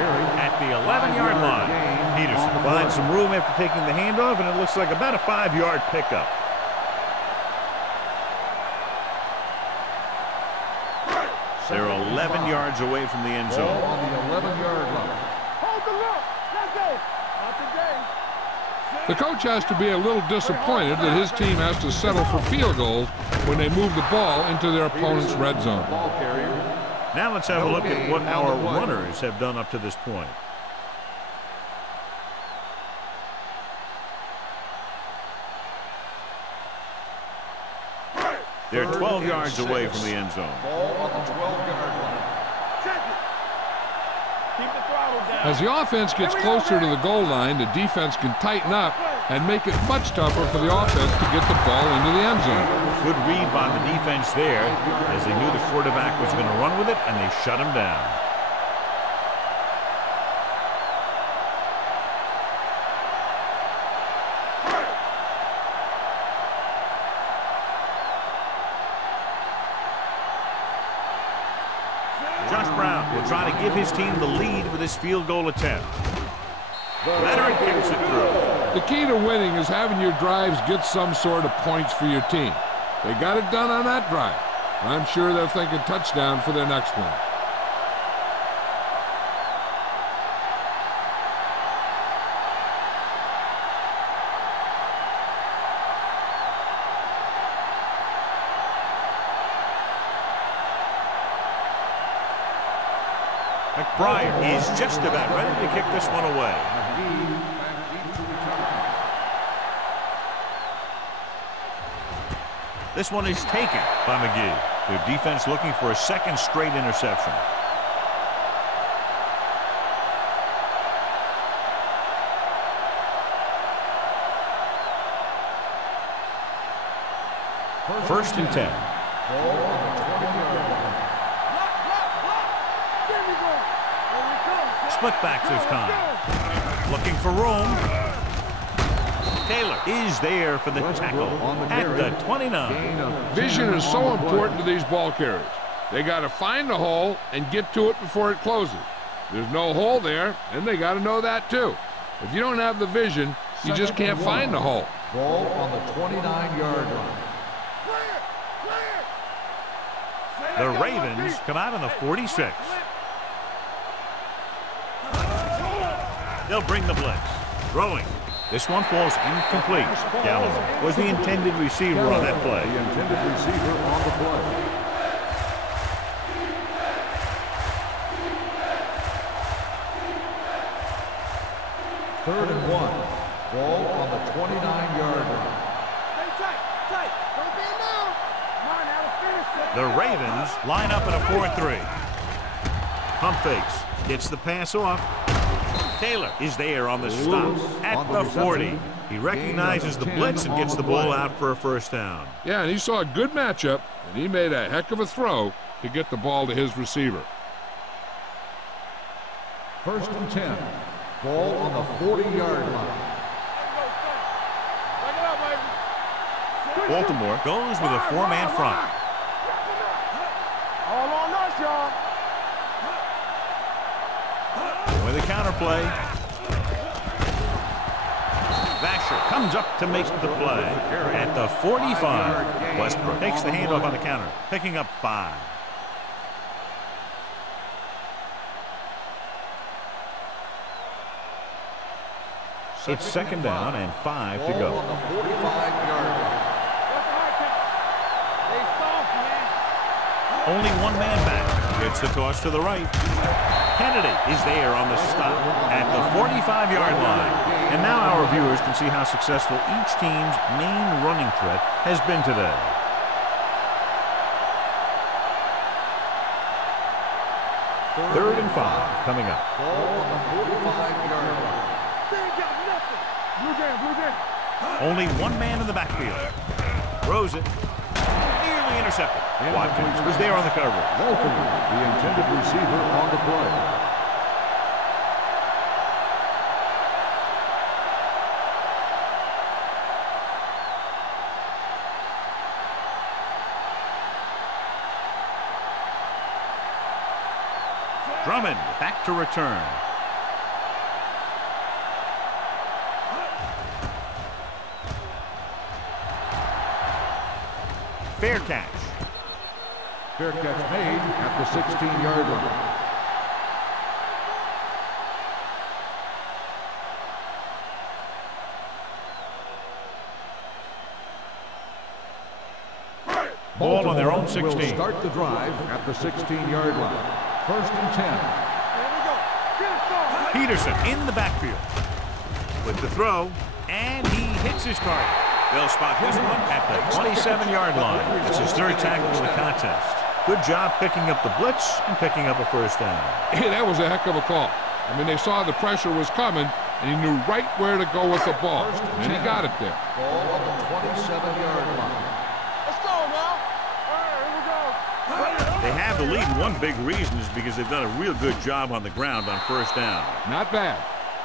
at the 11-yard line. Peterson finds some room after taking the handoff, and it looks like about a 5-yard pickup. They're 11 yards away from the end zone. Ball on the 11-yard line. Hold the look. Let's go. Not today. The coach has to be a little disappointed that his team has to settle for field goals when they move the ball into their opponent's red zone. Ball carrier. Now let's have a look at what our runners have done up to this point. They're 12 yards away from the end zone. Ball on the 12-yard line. Check it. Keep the throttle down. As the offense gets closer to the goal line, the defense can tighten up and make it much tougher for the offense to get the ball into the end zone. Good read by the defense there, as they knew the quarterback was going to run with it, and they shut him down. Josh Brown will try to give his team the lead with his field goal attempt. Leonard kicks it through. The key to winning is having your drives get some sort of points for your team. They got it done on that drive. I'm sure they're thinking touchdown for their next one. McBride is just about ready to kick this one away. This one is taken by McGee. Their defense looking for a second straight interception. First and 10. Split back this time. Looking for room. Taylor is there for the tackle at the 29. Vision is so important to these ball carriers. They got to find the hole and get to it before it closes. There's no hole there, and they got to know that too. If you don't have the vision, you just can't find the hole. Ball on the 29-yard line. The Ravens come out on the 46. They'll bring the blitz. Throwing. This one falls incomplete. Galloway was the intended receiver on that play. The intended receiver on the play. Third and 1. Ball on the 29-yard line. Stay tight. Don't be alone. Come on, now, finish it. The Ravens line up in a 4-3. Pump fakes. Gets the pass off. Taylor is there on the stop at the 40. He recognizes the blitz and gets the ball out for a first down. Yeah, and he saw a good matchup, and he made a heck of a throw to get the ball to his receiver. First and 10. Ball on the 40-yard line. Baltimore goes with a four-man front. All on us, y'all. With a counter play. Vasher comes up to make the play. At the 45, Westbrook takes the handoff on the counter, picking up 5. It's second down and 5 to go. On the 45-yard line. Only one man back. Gets the toss to the right. Kennedy is there on the stop at the 45-yard line. And now our viewers can see how successful each team's main running threat has been today. Third and 5 coming up. Ball on the 45-yard line. Blue game. Only one man in the backfield. Throws it. Nearly intercepted. Watkins was there on the cover. Welcome, the intended receiver on the play. Drummond back to return. Fair catch. Fair catch made at the 16-yard line. Ball on their own 16. Will start the drive at the 16-yard line. First and 10. Peterson in the backfield with the throw, and he hits his target. They'll spot this one at the 27-yard line. That's his third tackle of the contest. Good job picking up the blitz and picking up a first down. Hey, that was a heck of a call. I mean, they saw the pressure was coming, and he knew right where to go with the ball, and he got it there. Ball on the 27-yard line. Let's go now. All right, here we go. They have the lead, and one big reason is because they've done a real good job on the ground on first down. Not bad.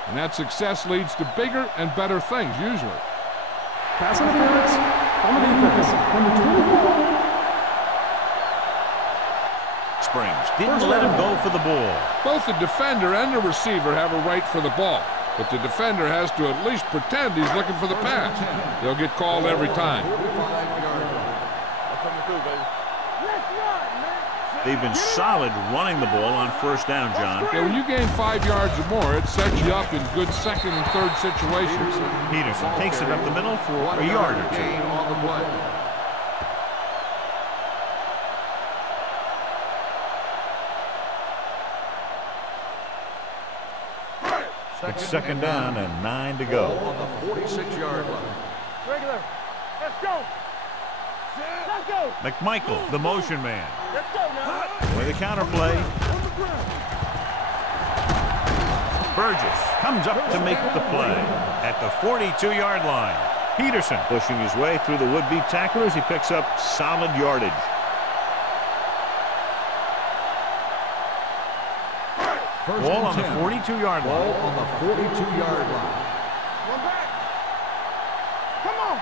And that success leads to bigger and better things, usually. Pass interference on the defense. Number 24. Springs didn't let him go for the ball. Both the defender and the receiver have a right for the ball, but the defender has to at least pretend he's looking for the pass. They'll get called every time. 45-yard line. They've been solid running the ball on first down, John. Yeah, when you gain 5 yards or more, it sets you up in good second and third situations. Peterson takes it up the middle for a yard or Gain two. on the play. It's second down and 9 to go. Ball on the 46-yard line. Regular. Let's go. Let's go. McMichael, the motion man. Let's go now. With a counter play. Burgess comes up to make the play at the 42-yard line. Peterson pushing his way through the would-be tacklers. He picks up solid yardage. Ball on the 42-yard line. Ball on the 42-yard line. One back. Come on.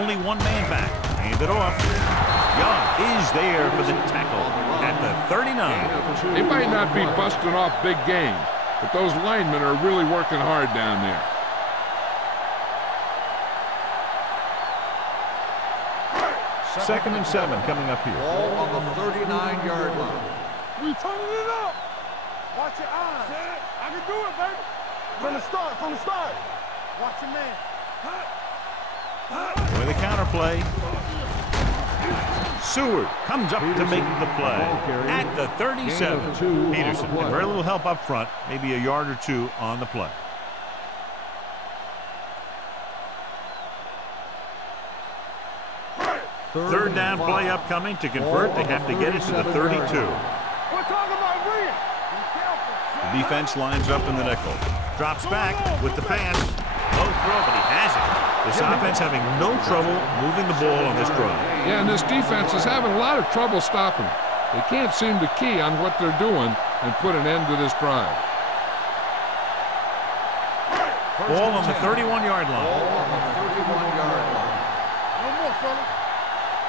Only one man back. Hand it off. Young is there for the tackle at the 39. They might not be busting off big games, but those linemen are really working hard down there. Second and 7 coming up here. Ball on the 39-yard line. We turning it up. Watch your eyes. I can do it, baby. From the start, from the start. Watch your man. With a counter play. Seward comes up to make the play at the 37. Peterson had very little help up front, maybe a yard or two on the play. Third down play upcoming. To convert, they have to get it to the 32. We're talking about real. The defense lines up in the nickel. Drops back with the pass. Low throw, but he has it. This offense having no trouble moving the ball on this drive. Yeah, and this defense is having a lot of trouble stopping it. They can't seem to key on what they're doing and put an end to this drive. Ball on the 31-yard line. Ball on the 31-yard line. No more, fella.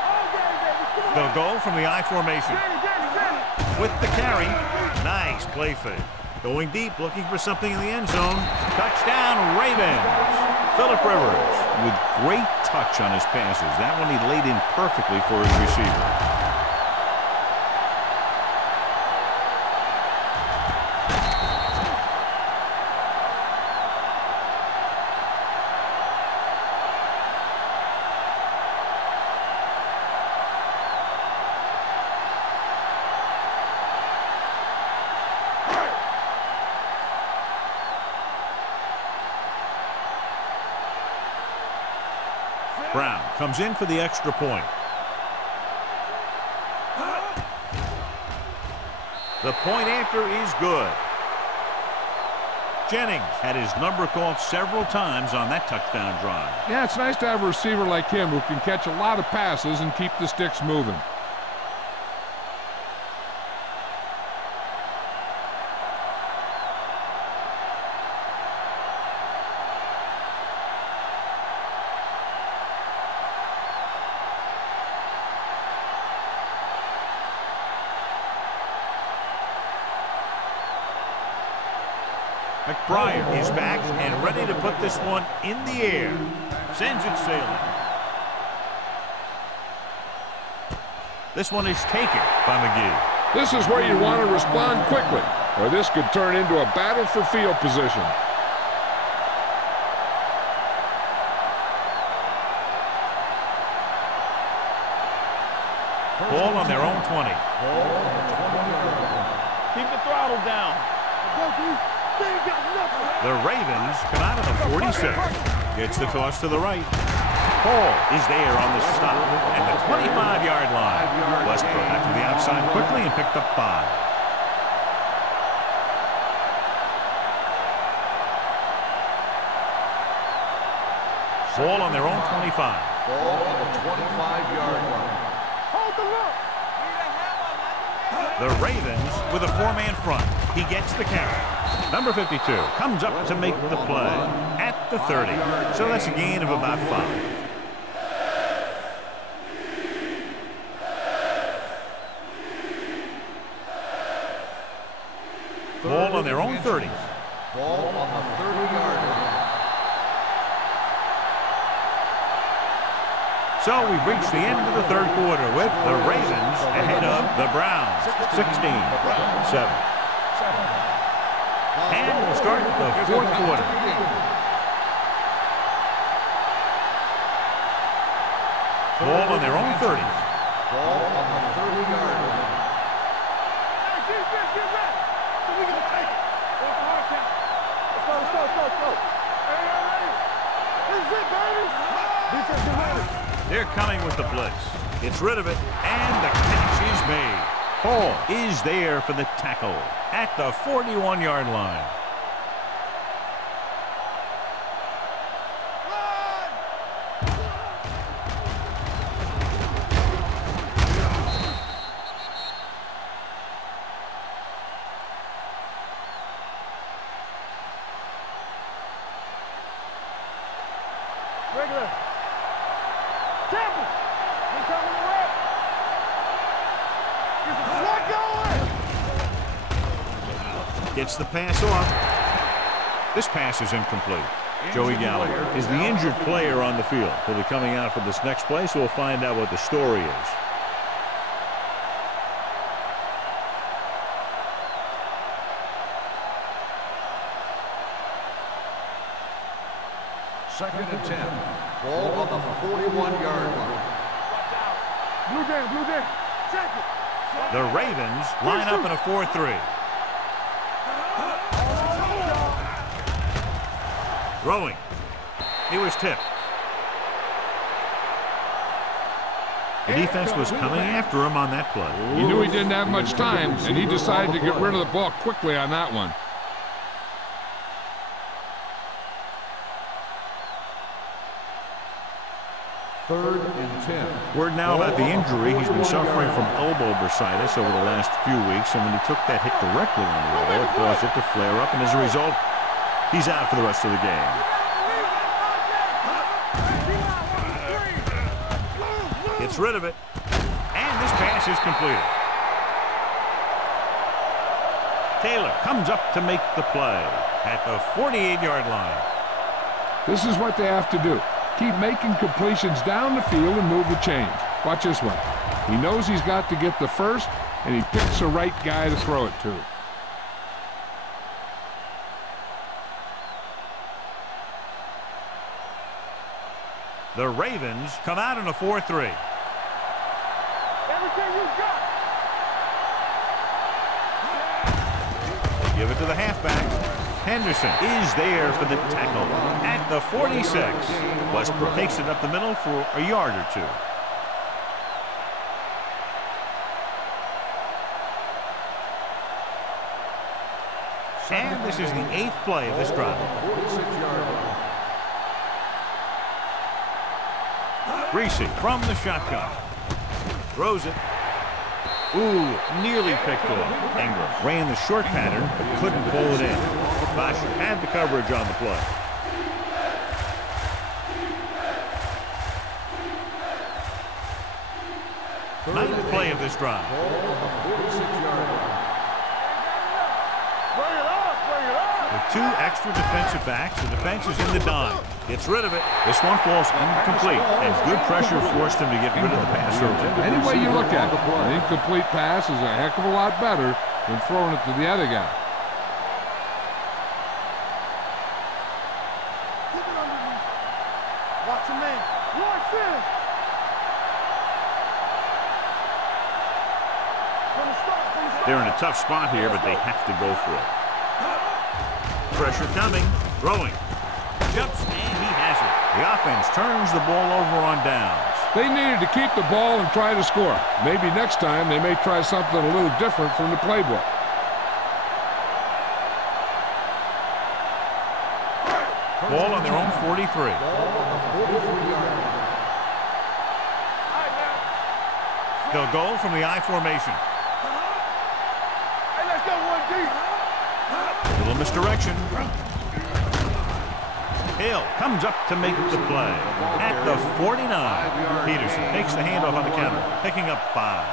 Oh, Danny, baby. Come on. They'll go from the I formation. Danny. With the carry. Nice play fake. Going deep, looking for something in the end zone. Touchdown, Ravens. Phillip Rivers with great touch on his passes. That one he laid in perfectly for his receiver. Brown comes in for the extra point. The point after is good. Jennings had his number called several times on that touchdown drive. Yeah, it's nice to have a receiver like him who can catch a lot of passes and keep the sticks moving. McBride is back and ready to put this one in the air. Sends it sailing. This one is taken by McGee. This is where you want to respond quickly, or this could turn into a battle for field position. Ball on their own 20. Keep the throttle down. The Ravens come out of the 46. Gets the toss to the right. Hall is there on the stop at the 25-yard line. Westbrook got to the outside quickly and picked up 5. Ball on their own 25. Ball on the 25-yard line. Hold the look. The Ravens with a 4-man front. He gets the carry. Number 52 comes up to make the play at the 30. So that's a gain of about 5. Ball on their own 30. Ball on the 30-yard line. So we've reached the end of the third quarter with the Ravens ahead of the Browns, 16-7. And we'll start the fourth quarter. Ball on their own 30. Ball on the 30-yard line. Hey, defense, get ready. So we gonna take it. Off the hard count. Let's go. They're coming with the blitz. Gets rid of it, and the catch is made. Hall is there for the tackle at the 41-yard line. Regular. Temple. He coming to rep. He's a slot going. Gets the pass off. This pass is incomplete. Joey Gallagher is the injured player on the field. He'll be coming out for this next play, so we'll find out what the story is. Second and 10. Ball on the 41-yard line. Blue jam. Check it. The Ravens line up in a 4-3. Throwing. He was tipped. The defense was coming after him on that play. He knew he didn't have much time, and he decided to get rid of the ball quickly on that one. Third and 10. Word now about the injury. He's been suffering from elbow bursitis over the last few weeks, and when he took that hit directly on the elbow, it caused it to flare up, and as a result, he's out for the rest of the game. Gets rid of it, and this pass is completed. Taylor comes up to make the play at the 48-yard line. This is what they have to do. Keep making completions down the field and move the chains. Watch this one. He knows he's got to get the first, and he picks the right guy to throw it to. The Ravens come out in a 4-3. Everything you got. They give it to the halfback. Henderson is there for the tackle at the 46. Westbrook takes it up the middle for a yard or two. And this is the 8th play of this drive. 46-yard line. Reese from the shotgun. Throws it. Ooh, nearly picked off. Ingram ran the short pattern, but couldn't pull it in. Basher had the coverage on the play. Ninth play of this drive. Ball on the 46-yard line. Bring it up. With two extra defensive backs, the defense is in the dime. Gets rid of it. This one falls incomplete, and good pressure forced him to get rid of the pass early. Any way you look at it, an incomplete pass is a heck of a lot better than throwing it to the other guy. Keep it underneath. Watch your man. Watch this. They're in a tough spot here, but they have to go for it. Pressure coming. Throwing. Jumps, and he has it. The offense turns the ball over on downs. They needed to keep the ball and try to score. Maybe next time they may try something a little different from the playbook. Ball on their own 43. Ball on the 43-yard line. They'll go from the I formation. Hey, let's go one deep. Little misdirection. Hill comes up to make the play at the 49. Peterson takes the handoff on the counter, picking up 5.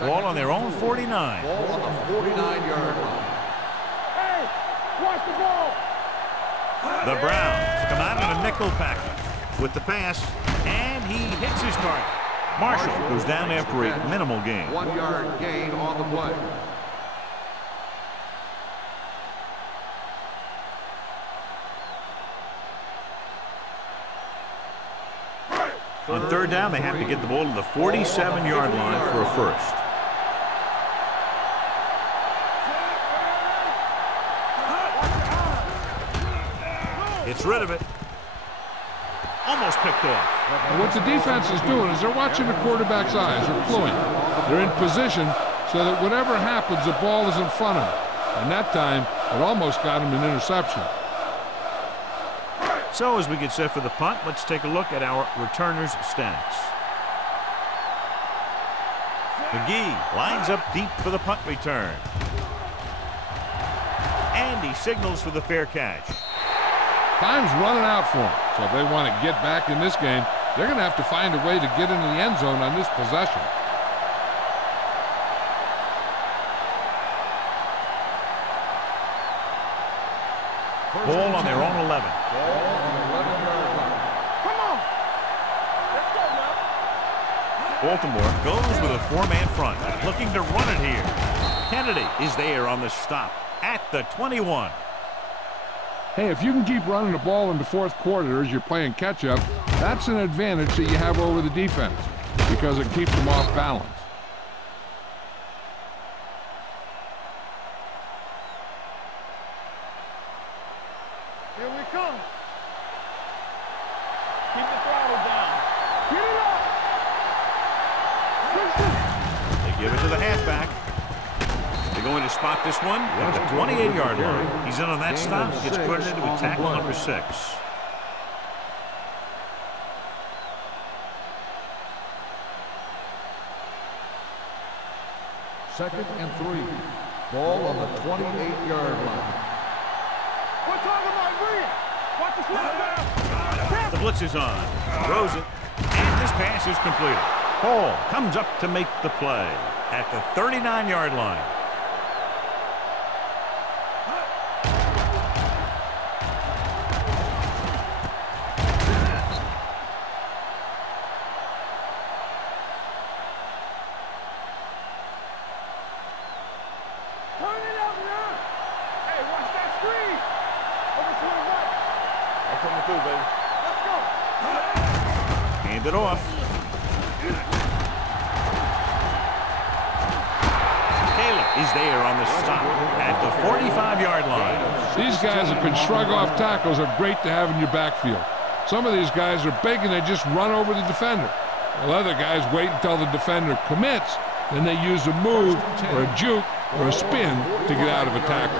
Ball on their own 49. Ball on the 49-yard line. Hey, watch the ball. The Browns come out in a nickel package with the pass, and he hits his target. Marshall goes down after a minimal gain. 1-yard gain on the play. On third down, they have to get the ball to the 47-yard line for a first. Gets rid of it. Almost picked off. What the defense is doing is they're watching the quarterback's eyes. They're cluing. They're in position so that whatever happens, the ball is in front of them. And that time, it almost got him an interception. So as we get set for the punt, let's take a look at our returners' stats. McGee lines up deep for the punt return. And he signals for the fair catch. Time's running out for them. So if they want to get back in this game, they're going to have to find a way to get into the end zone on this possession. Ball on their own 11. Come on. Let's go now. Baltimore goes with a four-man front, looking to run it here. Kennedy is there on the stop at the 21. Hey, if you can keep running the ball in the fourth quarter as you're playing catch-up, that's an advantage that you have over the defense because it keeps them off balance. Here we come. Keep the throttle down. Get it up. They give it to the halfback. They're going to spot this one at the 28-yard line. He's in on that stop. Gets credited with tackle number 6. Second and 3. Ball on the 28-yard line. We're talking about Green. Watch the slide. The blitz is on. Throws it. And this pass is completed. Hall comes up to make the play at the 39-yard line. Turn it up now. Hey, watch that screen. Over to the right. I'm coming through, baby. Let's go. Hand it off. Taylor is there on the stop at the 45-yard line. These guys that can shrug off tackles are great to have in your backfield. Some of these guys are big and they just run over the defender. While other guys wait until the defender commits, then they use a move or a juke or a spin to get out of a tackle.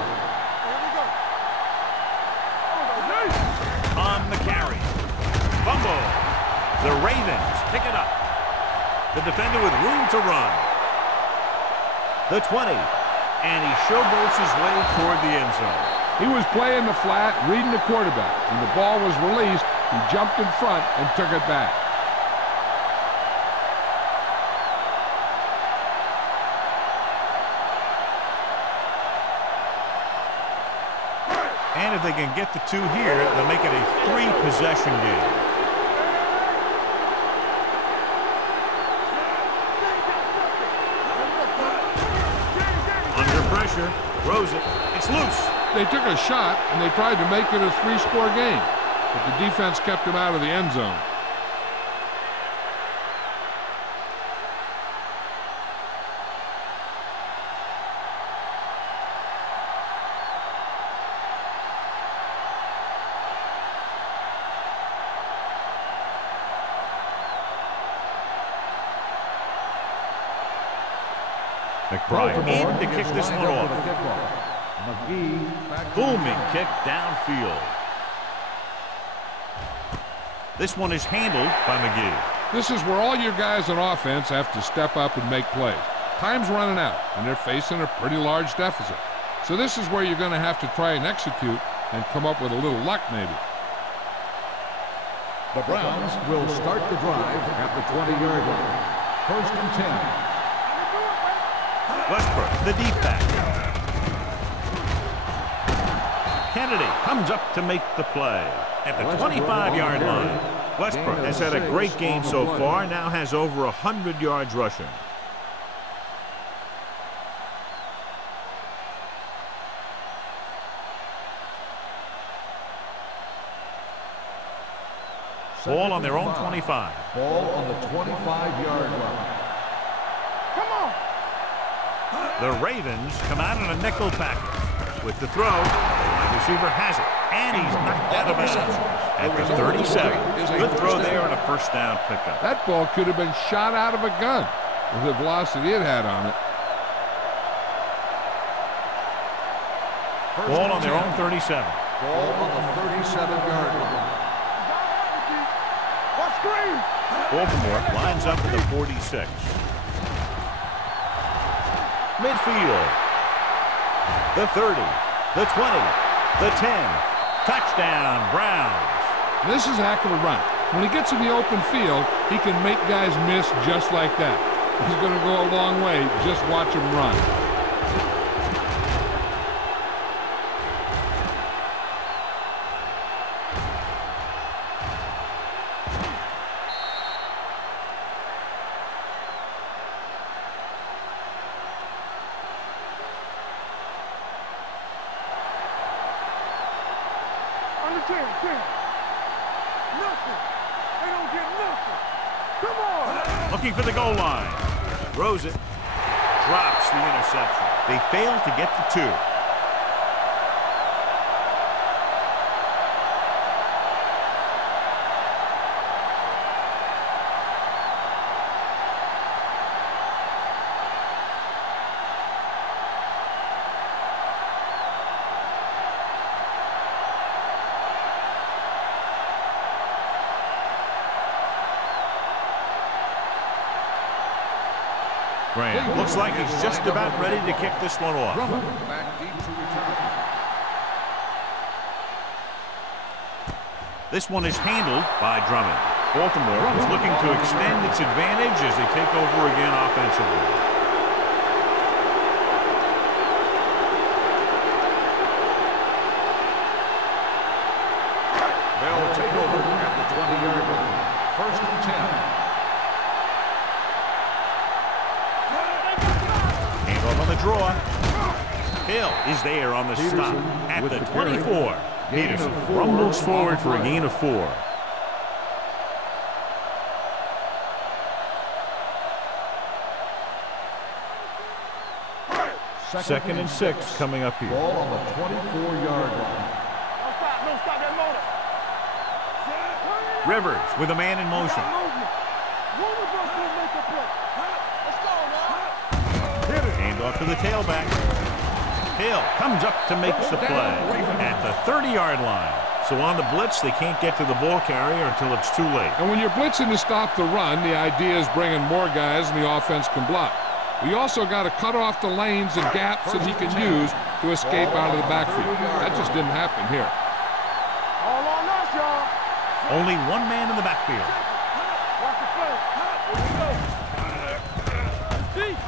On the carry. Fumble. The Ravens pick it up. The defender with room to run. The 20. And he showboats his way toward the end zone. He was playing the flat, reading the quarterback. When the ball was released, he jumped in front and took it back. And if they can get the 2 here, they'll make it a 3-possession game. Under pressure, throws it. It's loose. They took a shot and they tried to make it a 3-score game, but the defense kept him out of the end zone. McBride in to kick this one off. McGee. Booming kick downfield. This one is handled by McGee. This is where all your guys on offense have to step up and make plays. Time's running out, and they're facing a pretty large deficit. So this is where you're going to have to try and execute and come up with a little luck maybe. The Browns will start the drive at the 20-yard line. First and 10. Westbrook, the deep back. Kennedy comes up to make the play at the 25-yard line. Westbrook has had a great game so far, now has over 100 yards rushing. Ball on their own 25. Ball on the 25-yard line. Come on. The Ravens come out in a nickel package. With the throw, the wide receiver has it. And he's knocked out of bounds at the 37. Good throw there and a first down pickup. That ball could have been shot out of a gun with the velocity it had on it. Ball on their own 37. Ball on the 37-yard line. What screen? Baltimore lines up at the 46. Midfield. The 30. The 20. The 10. Touchdown, Browns. This is a heck of a run. When he gets in the open field, he can make guys miss just like that. He's going to go a long way. Just watch him run. Under 10. Nothing. They don't get nothing. Come on. Looking for the goal line. Throws it. Drops the interception. They fail to get the 2. Graham looks like he's just about ready to kick this one off. Back deep to return. This one is handled by Drummond. Baltimore is looking to extend its advantage as they take over again offensively. They'll take over at the 20-yard line. First and 10. Handoff on the draw. Hill is there on the stop at the 24. Peterson rumbles forward for a gain of 4. Second and 6 coming up here. Ball on the 24-yard line. No stop that motor. Rivers with a man in motion. One of us will make a play. Let's go now. Hit it. Handoff to the tailback. Hill comes up to make the play at the 30-yard line. So on the blitz, they can't get to the ball carrier until it's too late. And when you're blitzing to stop the run, the idea is bringing more guys and the offense can block. We also got to cut off the lanes and gaps that he can use to escape out of the backfield. That just didn't happen here. All on us, y'all. Only one man in the backfield. Watch the play. Here we go.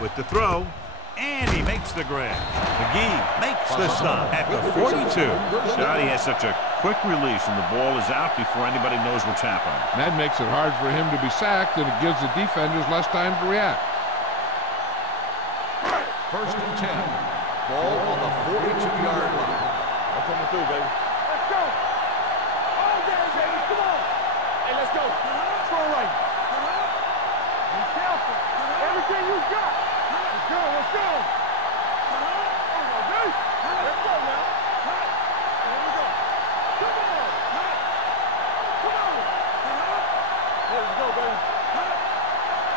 With the throw, and he makes the grab. McGee makes the stop at the 42. Scotty has such a quick release, and the ball is out before anybody knows what's happening. And that makes it hard for him to be sacked, and it gives the defenders less time to react. First and 10. Ball on the 42-yard line. I'm coming through, baby. Let's go. All day, baby. Come on. Hey, let's go. Throw right. Be careful. Everything you got. Let's go. Let's go. Come on, baby. Let's go now. Here we go. Come on. Come on. There we go, baby.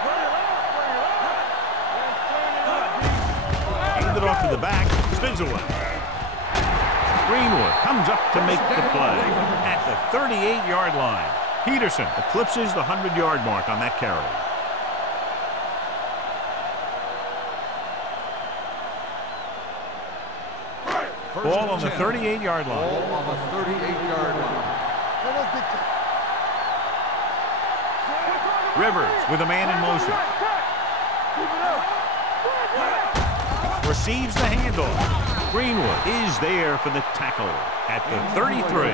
Bring it up. Bring it up. Let's turn it up, D. Hand it off to the back, spins away. Greenwood comes up to make the play at the 38-yard line. Peterson eclipses the 100-yard mark on that carry. Ball on the 38-yard line. Ball on the 38-yard line. Rivers with a man in motion. Receives the handoff. Greenwood is there for the tackle at the 33.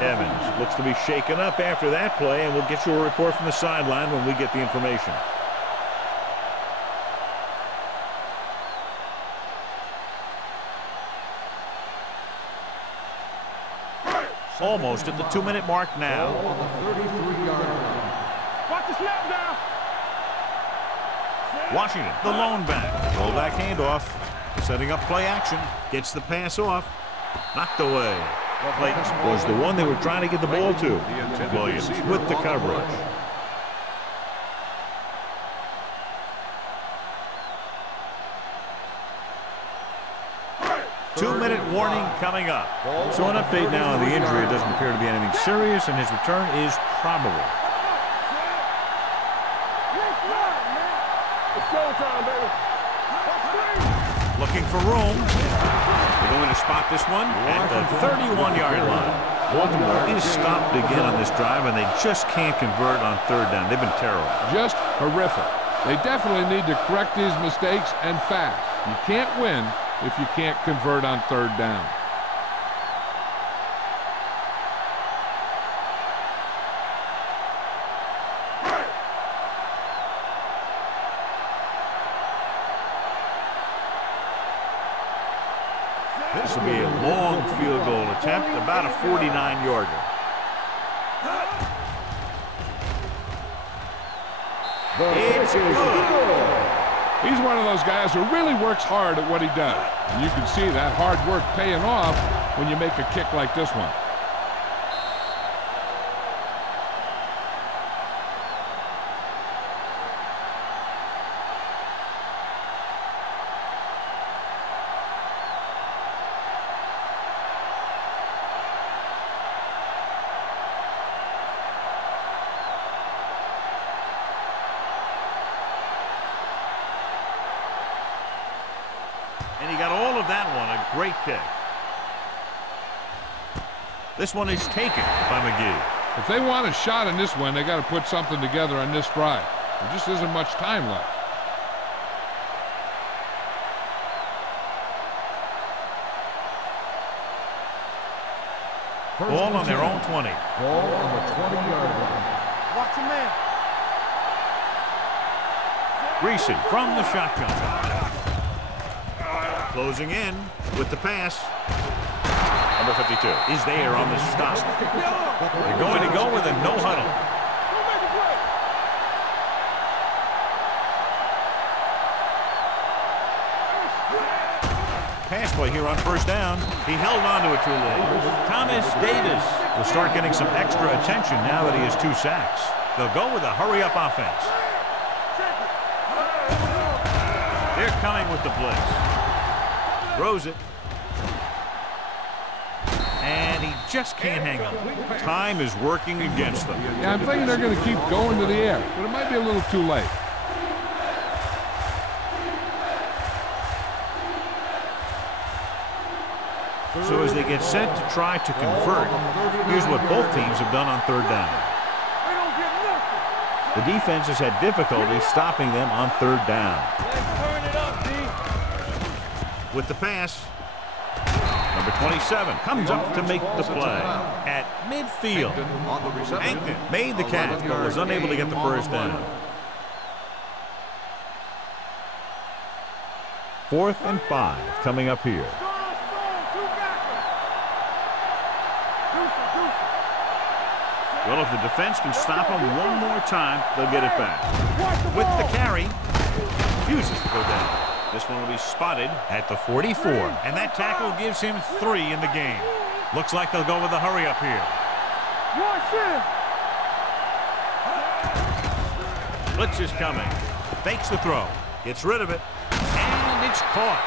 Evans looks to be shaken up after that play, and we'll get you a report from the sideline when we get the information. Almost at the 2-minute mark now. Ball on the 33-yard line. Watch the snap down. Washington, the lone back. Rollback handoff. Setting up play action. Gets the pass off. Knocked away. Clayton was the one they were trying to get the ball to. Williams with the coverage. Two-minute warning coming up. So an update now on the injury. It doesn't appear to be anything serious, and his return is probable. Looking for room. They're going to spot this one at the 31-yard line. Baltimore is stopped again on this drive, and they just can't convert on third down. They've been terrible. Just horrific. They definitely need to correct these mistakes and fast. You can't win if you can't convert on third down. This will be a long field goal attempt, about a 49-yarder. It's good. He's one of those guys who really works hard at what he does. And you can see that hard work paying off when you make a kick like this one. And he got all of that one. A great kick. This one is taken by McGee. If they want a shot in this one, they got to put something together on this drive. There just isn't much time left. Ball on their own 20. Ball on the 20-yard line. Watch your man. Greasy from the shotgun. Closing in with the pass. Number 52 is there on the stop. They're going to go with a no huddle. Pass play here on first down. He held on to it too late. Thomas Davis will start getting some extra attention now that he has 2 sacks. They'll go with a hurry-up offense. They're coming with the blitz. Throws it. And he just can't hang on. Time is working against them. Yeah, I'm thinking they're going to keep going to the air, but it might be a little too late. So as they get set to try to convert, here's what both teams have done on third down. The defense has had difficulty stopping them on third down. With the pass, number 27 comes up to make the play at midfield. Hankton made the catch, but was unable to get the first down. 4th and 5 coming up here. Well, if the defense can stop them one more time, they'll get it back. With the carry, refuses to go down. This one will be spotted at the 44. And that tackle gives him 3 in the game. Looks like they'll go with a hurry up here. Blitz is coming. Fakes the throw. Gets rid of it. And it's caught.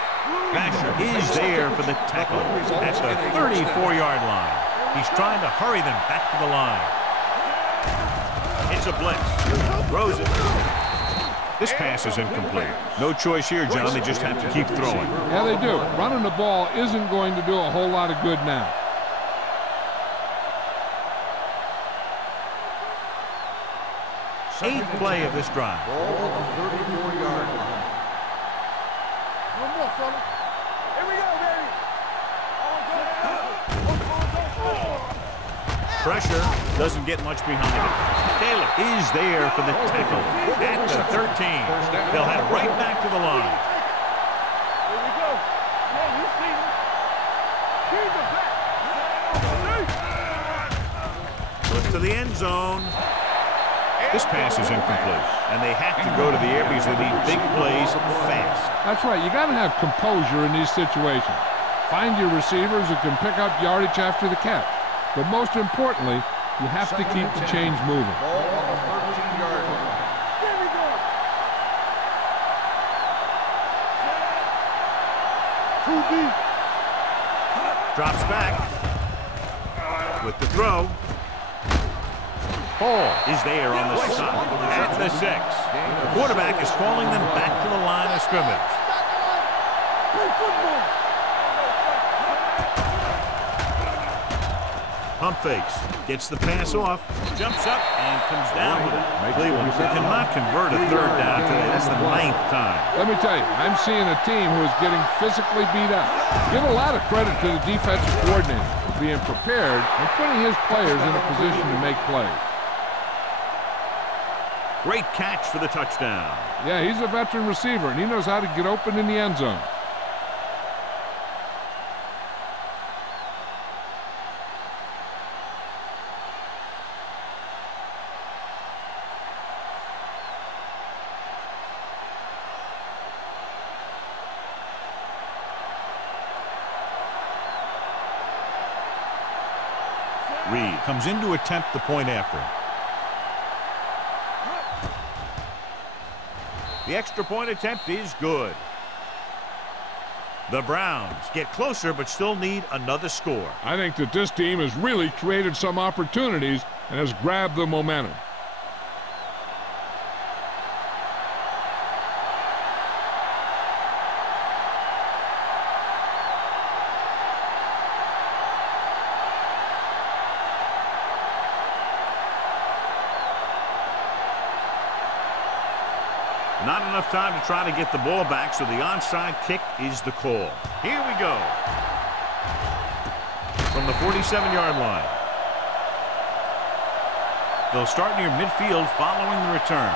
Basher is there for the tackle at the 34-yard line. He's trying to hurry them back to the line. It's a blitz. Throws it. This pass is incomplete. No choice here, John. They just have to keep throwing. Yeah, they do. Running the ball isn't going to do a whole lot of good now. Eighth play of this drive. Ball on the 34-yard line. One more, fella. Here we go, baby. Pressure doesn't get much behind it. Taylor is there for the tackle at the 13. They'll head right back to the line. Here we go. Yeah, you see him. He's the back. to the end zone. This pass is incomplete, and they have to go to the air because they need big plays fast. That's right. You got to have composure in these situations. Find your receivers who can pick up yardage after the catch. But most importantly, you have to keep the chains moving. Ball on the 13-yard line. There we go. Too deep. Drops back with the throw. Ball is there on the side at the 6. The quarterback is calling them back to the line of scrimmage. Play football. Pump fakes, gets the pass off, jumps up, and comes down with it. Cleveland cannot convert a third down today. That's the 9th time. Let me tell you, I'm seeing a team who is getting physically beat up. Give a lot of credit to the defensive coordinator for being prepared and putting his players in a position to make plays. Great catch for the touchdown. Yeah, he's a veteran receiver, and he knows how to get open in the end zone. Reed comes in to attempt the point after. The extra point attempt is good. The Browns get closer but still need another score. I think that this team has really created some opportunities and has grabbed the momentum. Not enough time to try to get the ball back, so the onside kick is the call. Here we go. From the 47-yard line. They'll start near midfield following the return.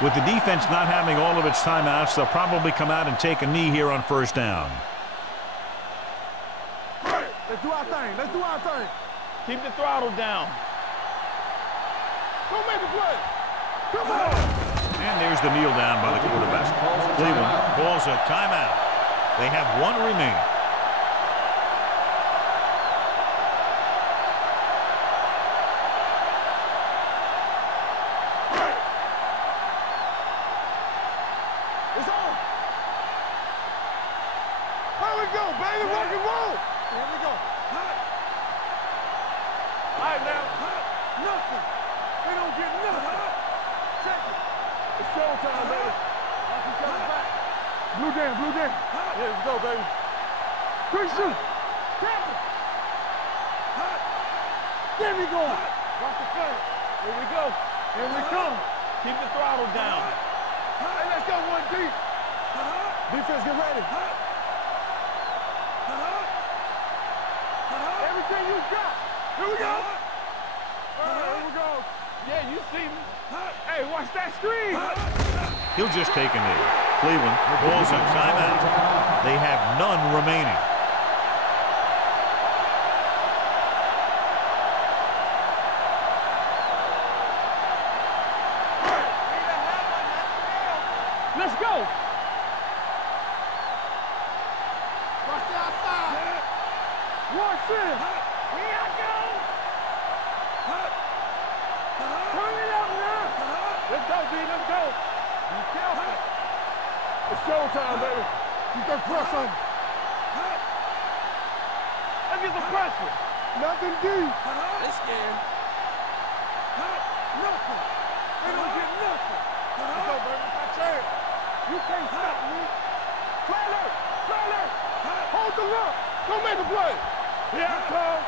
With the defense not having all of its timeouts, they'll probably come out and take a knee here on first down. Let's do our thing. Let's do our thing. Keep the throttle down. Don't make a play. Come on. And there's the kneel down by the quarterback. Cleveland calls a timeout. They have one remaining. It's on. Here we go, baby. Rock and roll. Here we go. All right, now. Nothing. They don't get nothing. Check it. It's showtime, baby. Watch each other back. Blue down, blue down. Yeah, let's go, baby. Christian. Tackle. There we go. Watch the play. Here we go. Here we come. Keep the throttle down. Hey, let's go one deep. Defense, get ready. Everything you got. Here we go. Here we go. Yeah, you see me. Hey, watch that screen. He'll just take a knee. Cleveland calls a timeout. They have none remaining. Let's go. Watch the outside. Watch it. Here I go. Turn it up now. Let's go, D. Let's go. Be careful. It's showtime, baby. You got press on. Let's get some pressure. Nothing deep. They scared. Nothing. They don't get nothing. Let's go, baby. It's our chance. You can't stop me. Trailer. Trailer. Hold the look. Don't make a play. Here I come.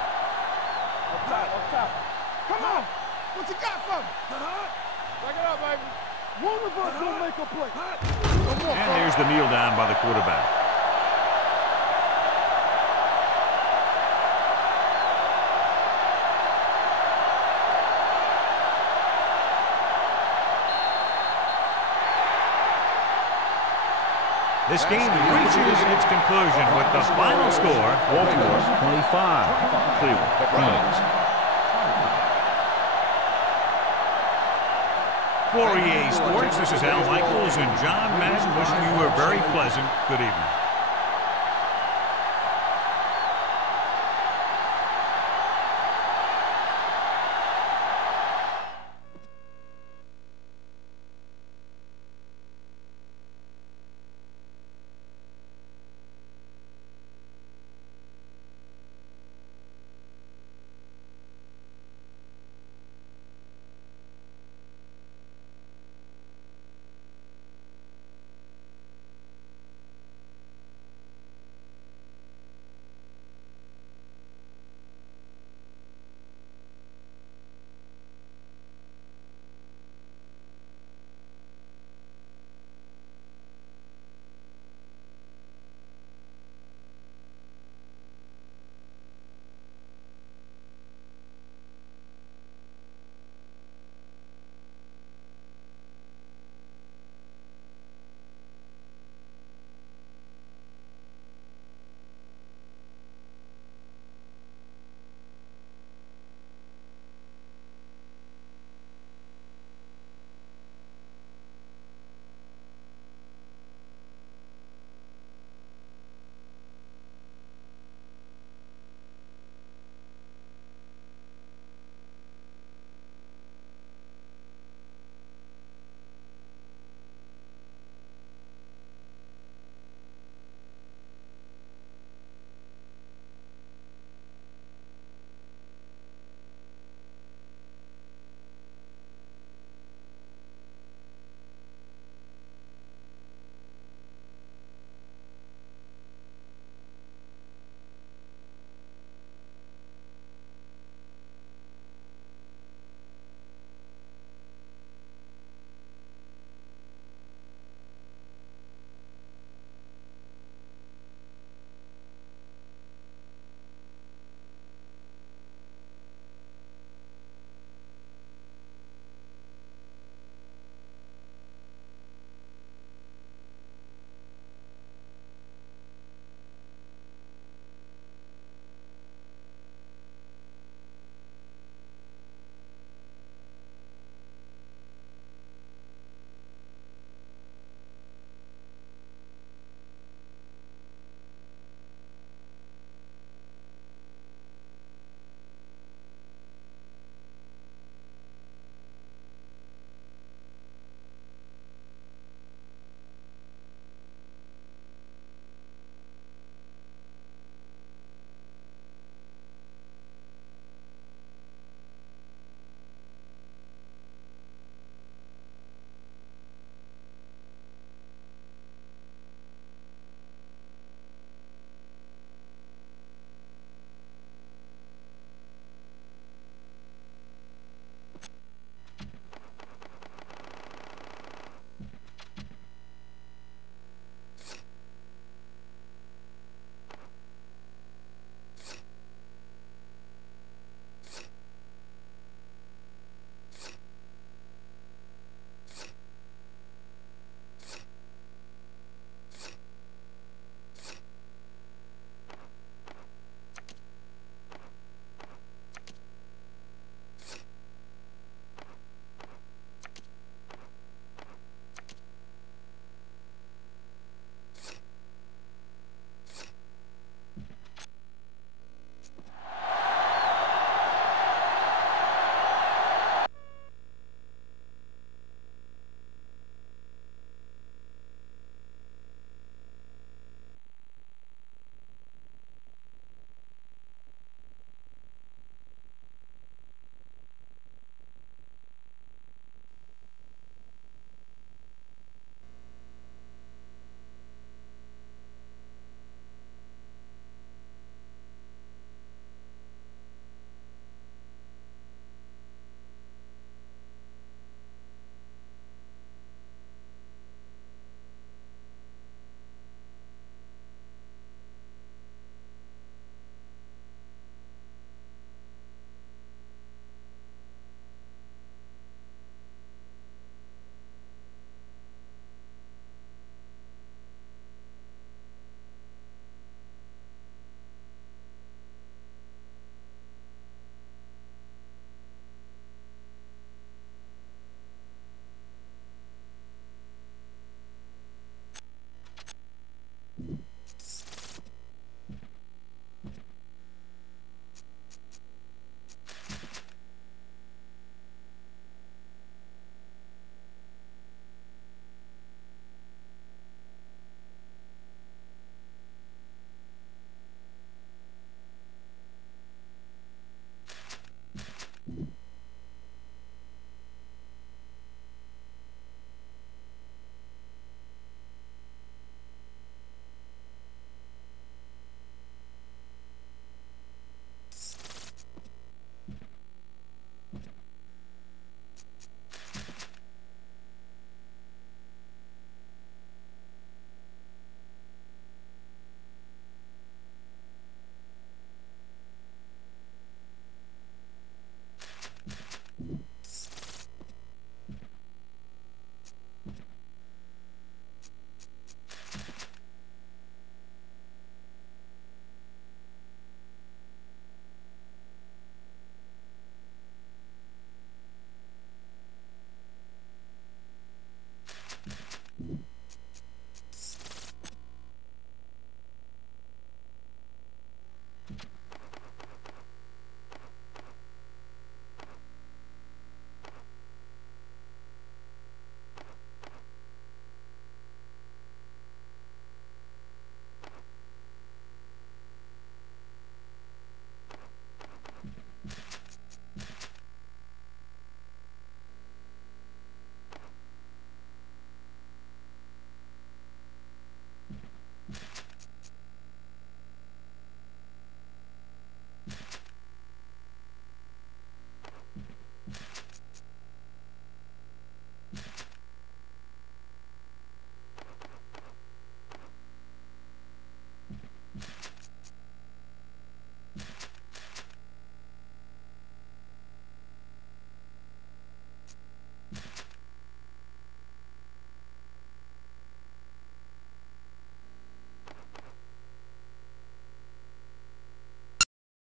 Up top. Up top. Come on. What you got for me? Back it up, baby. One of us will make a play. And there's the kneel down by the quarterback. This game reaches its conclusion with the final score, Baltimore 25, Cleveland 9. For EA Sports, this is Al Michaels and John Madden wishing you a very pleasant good evening.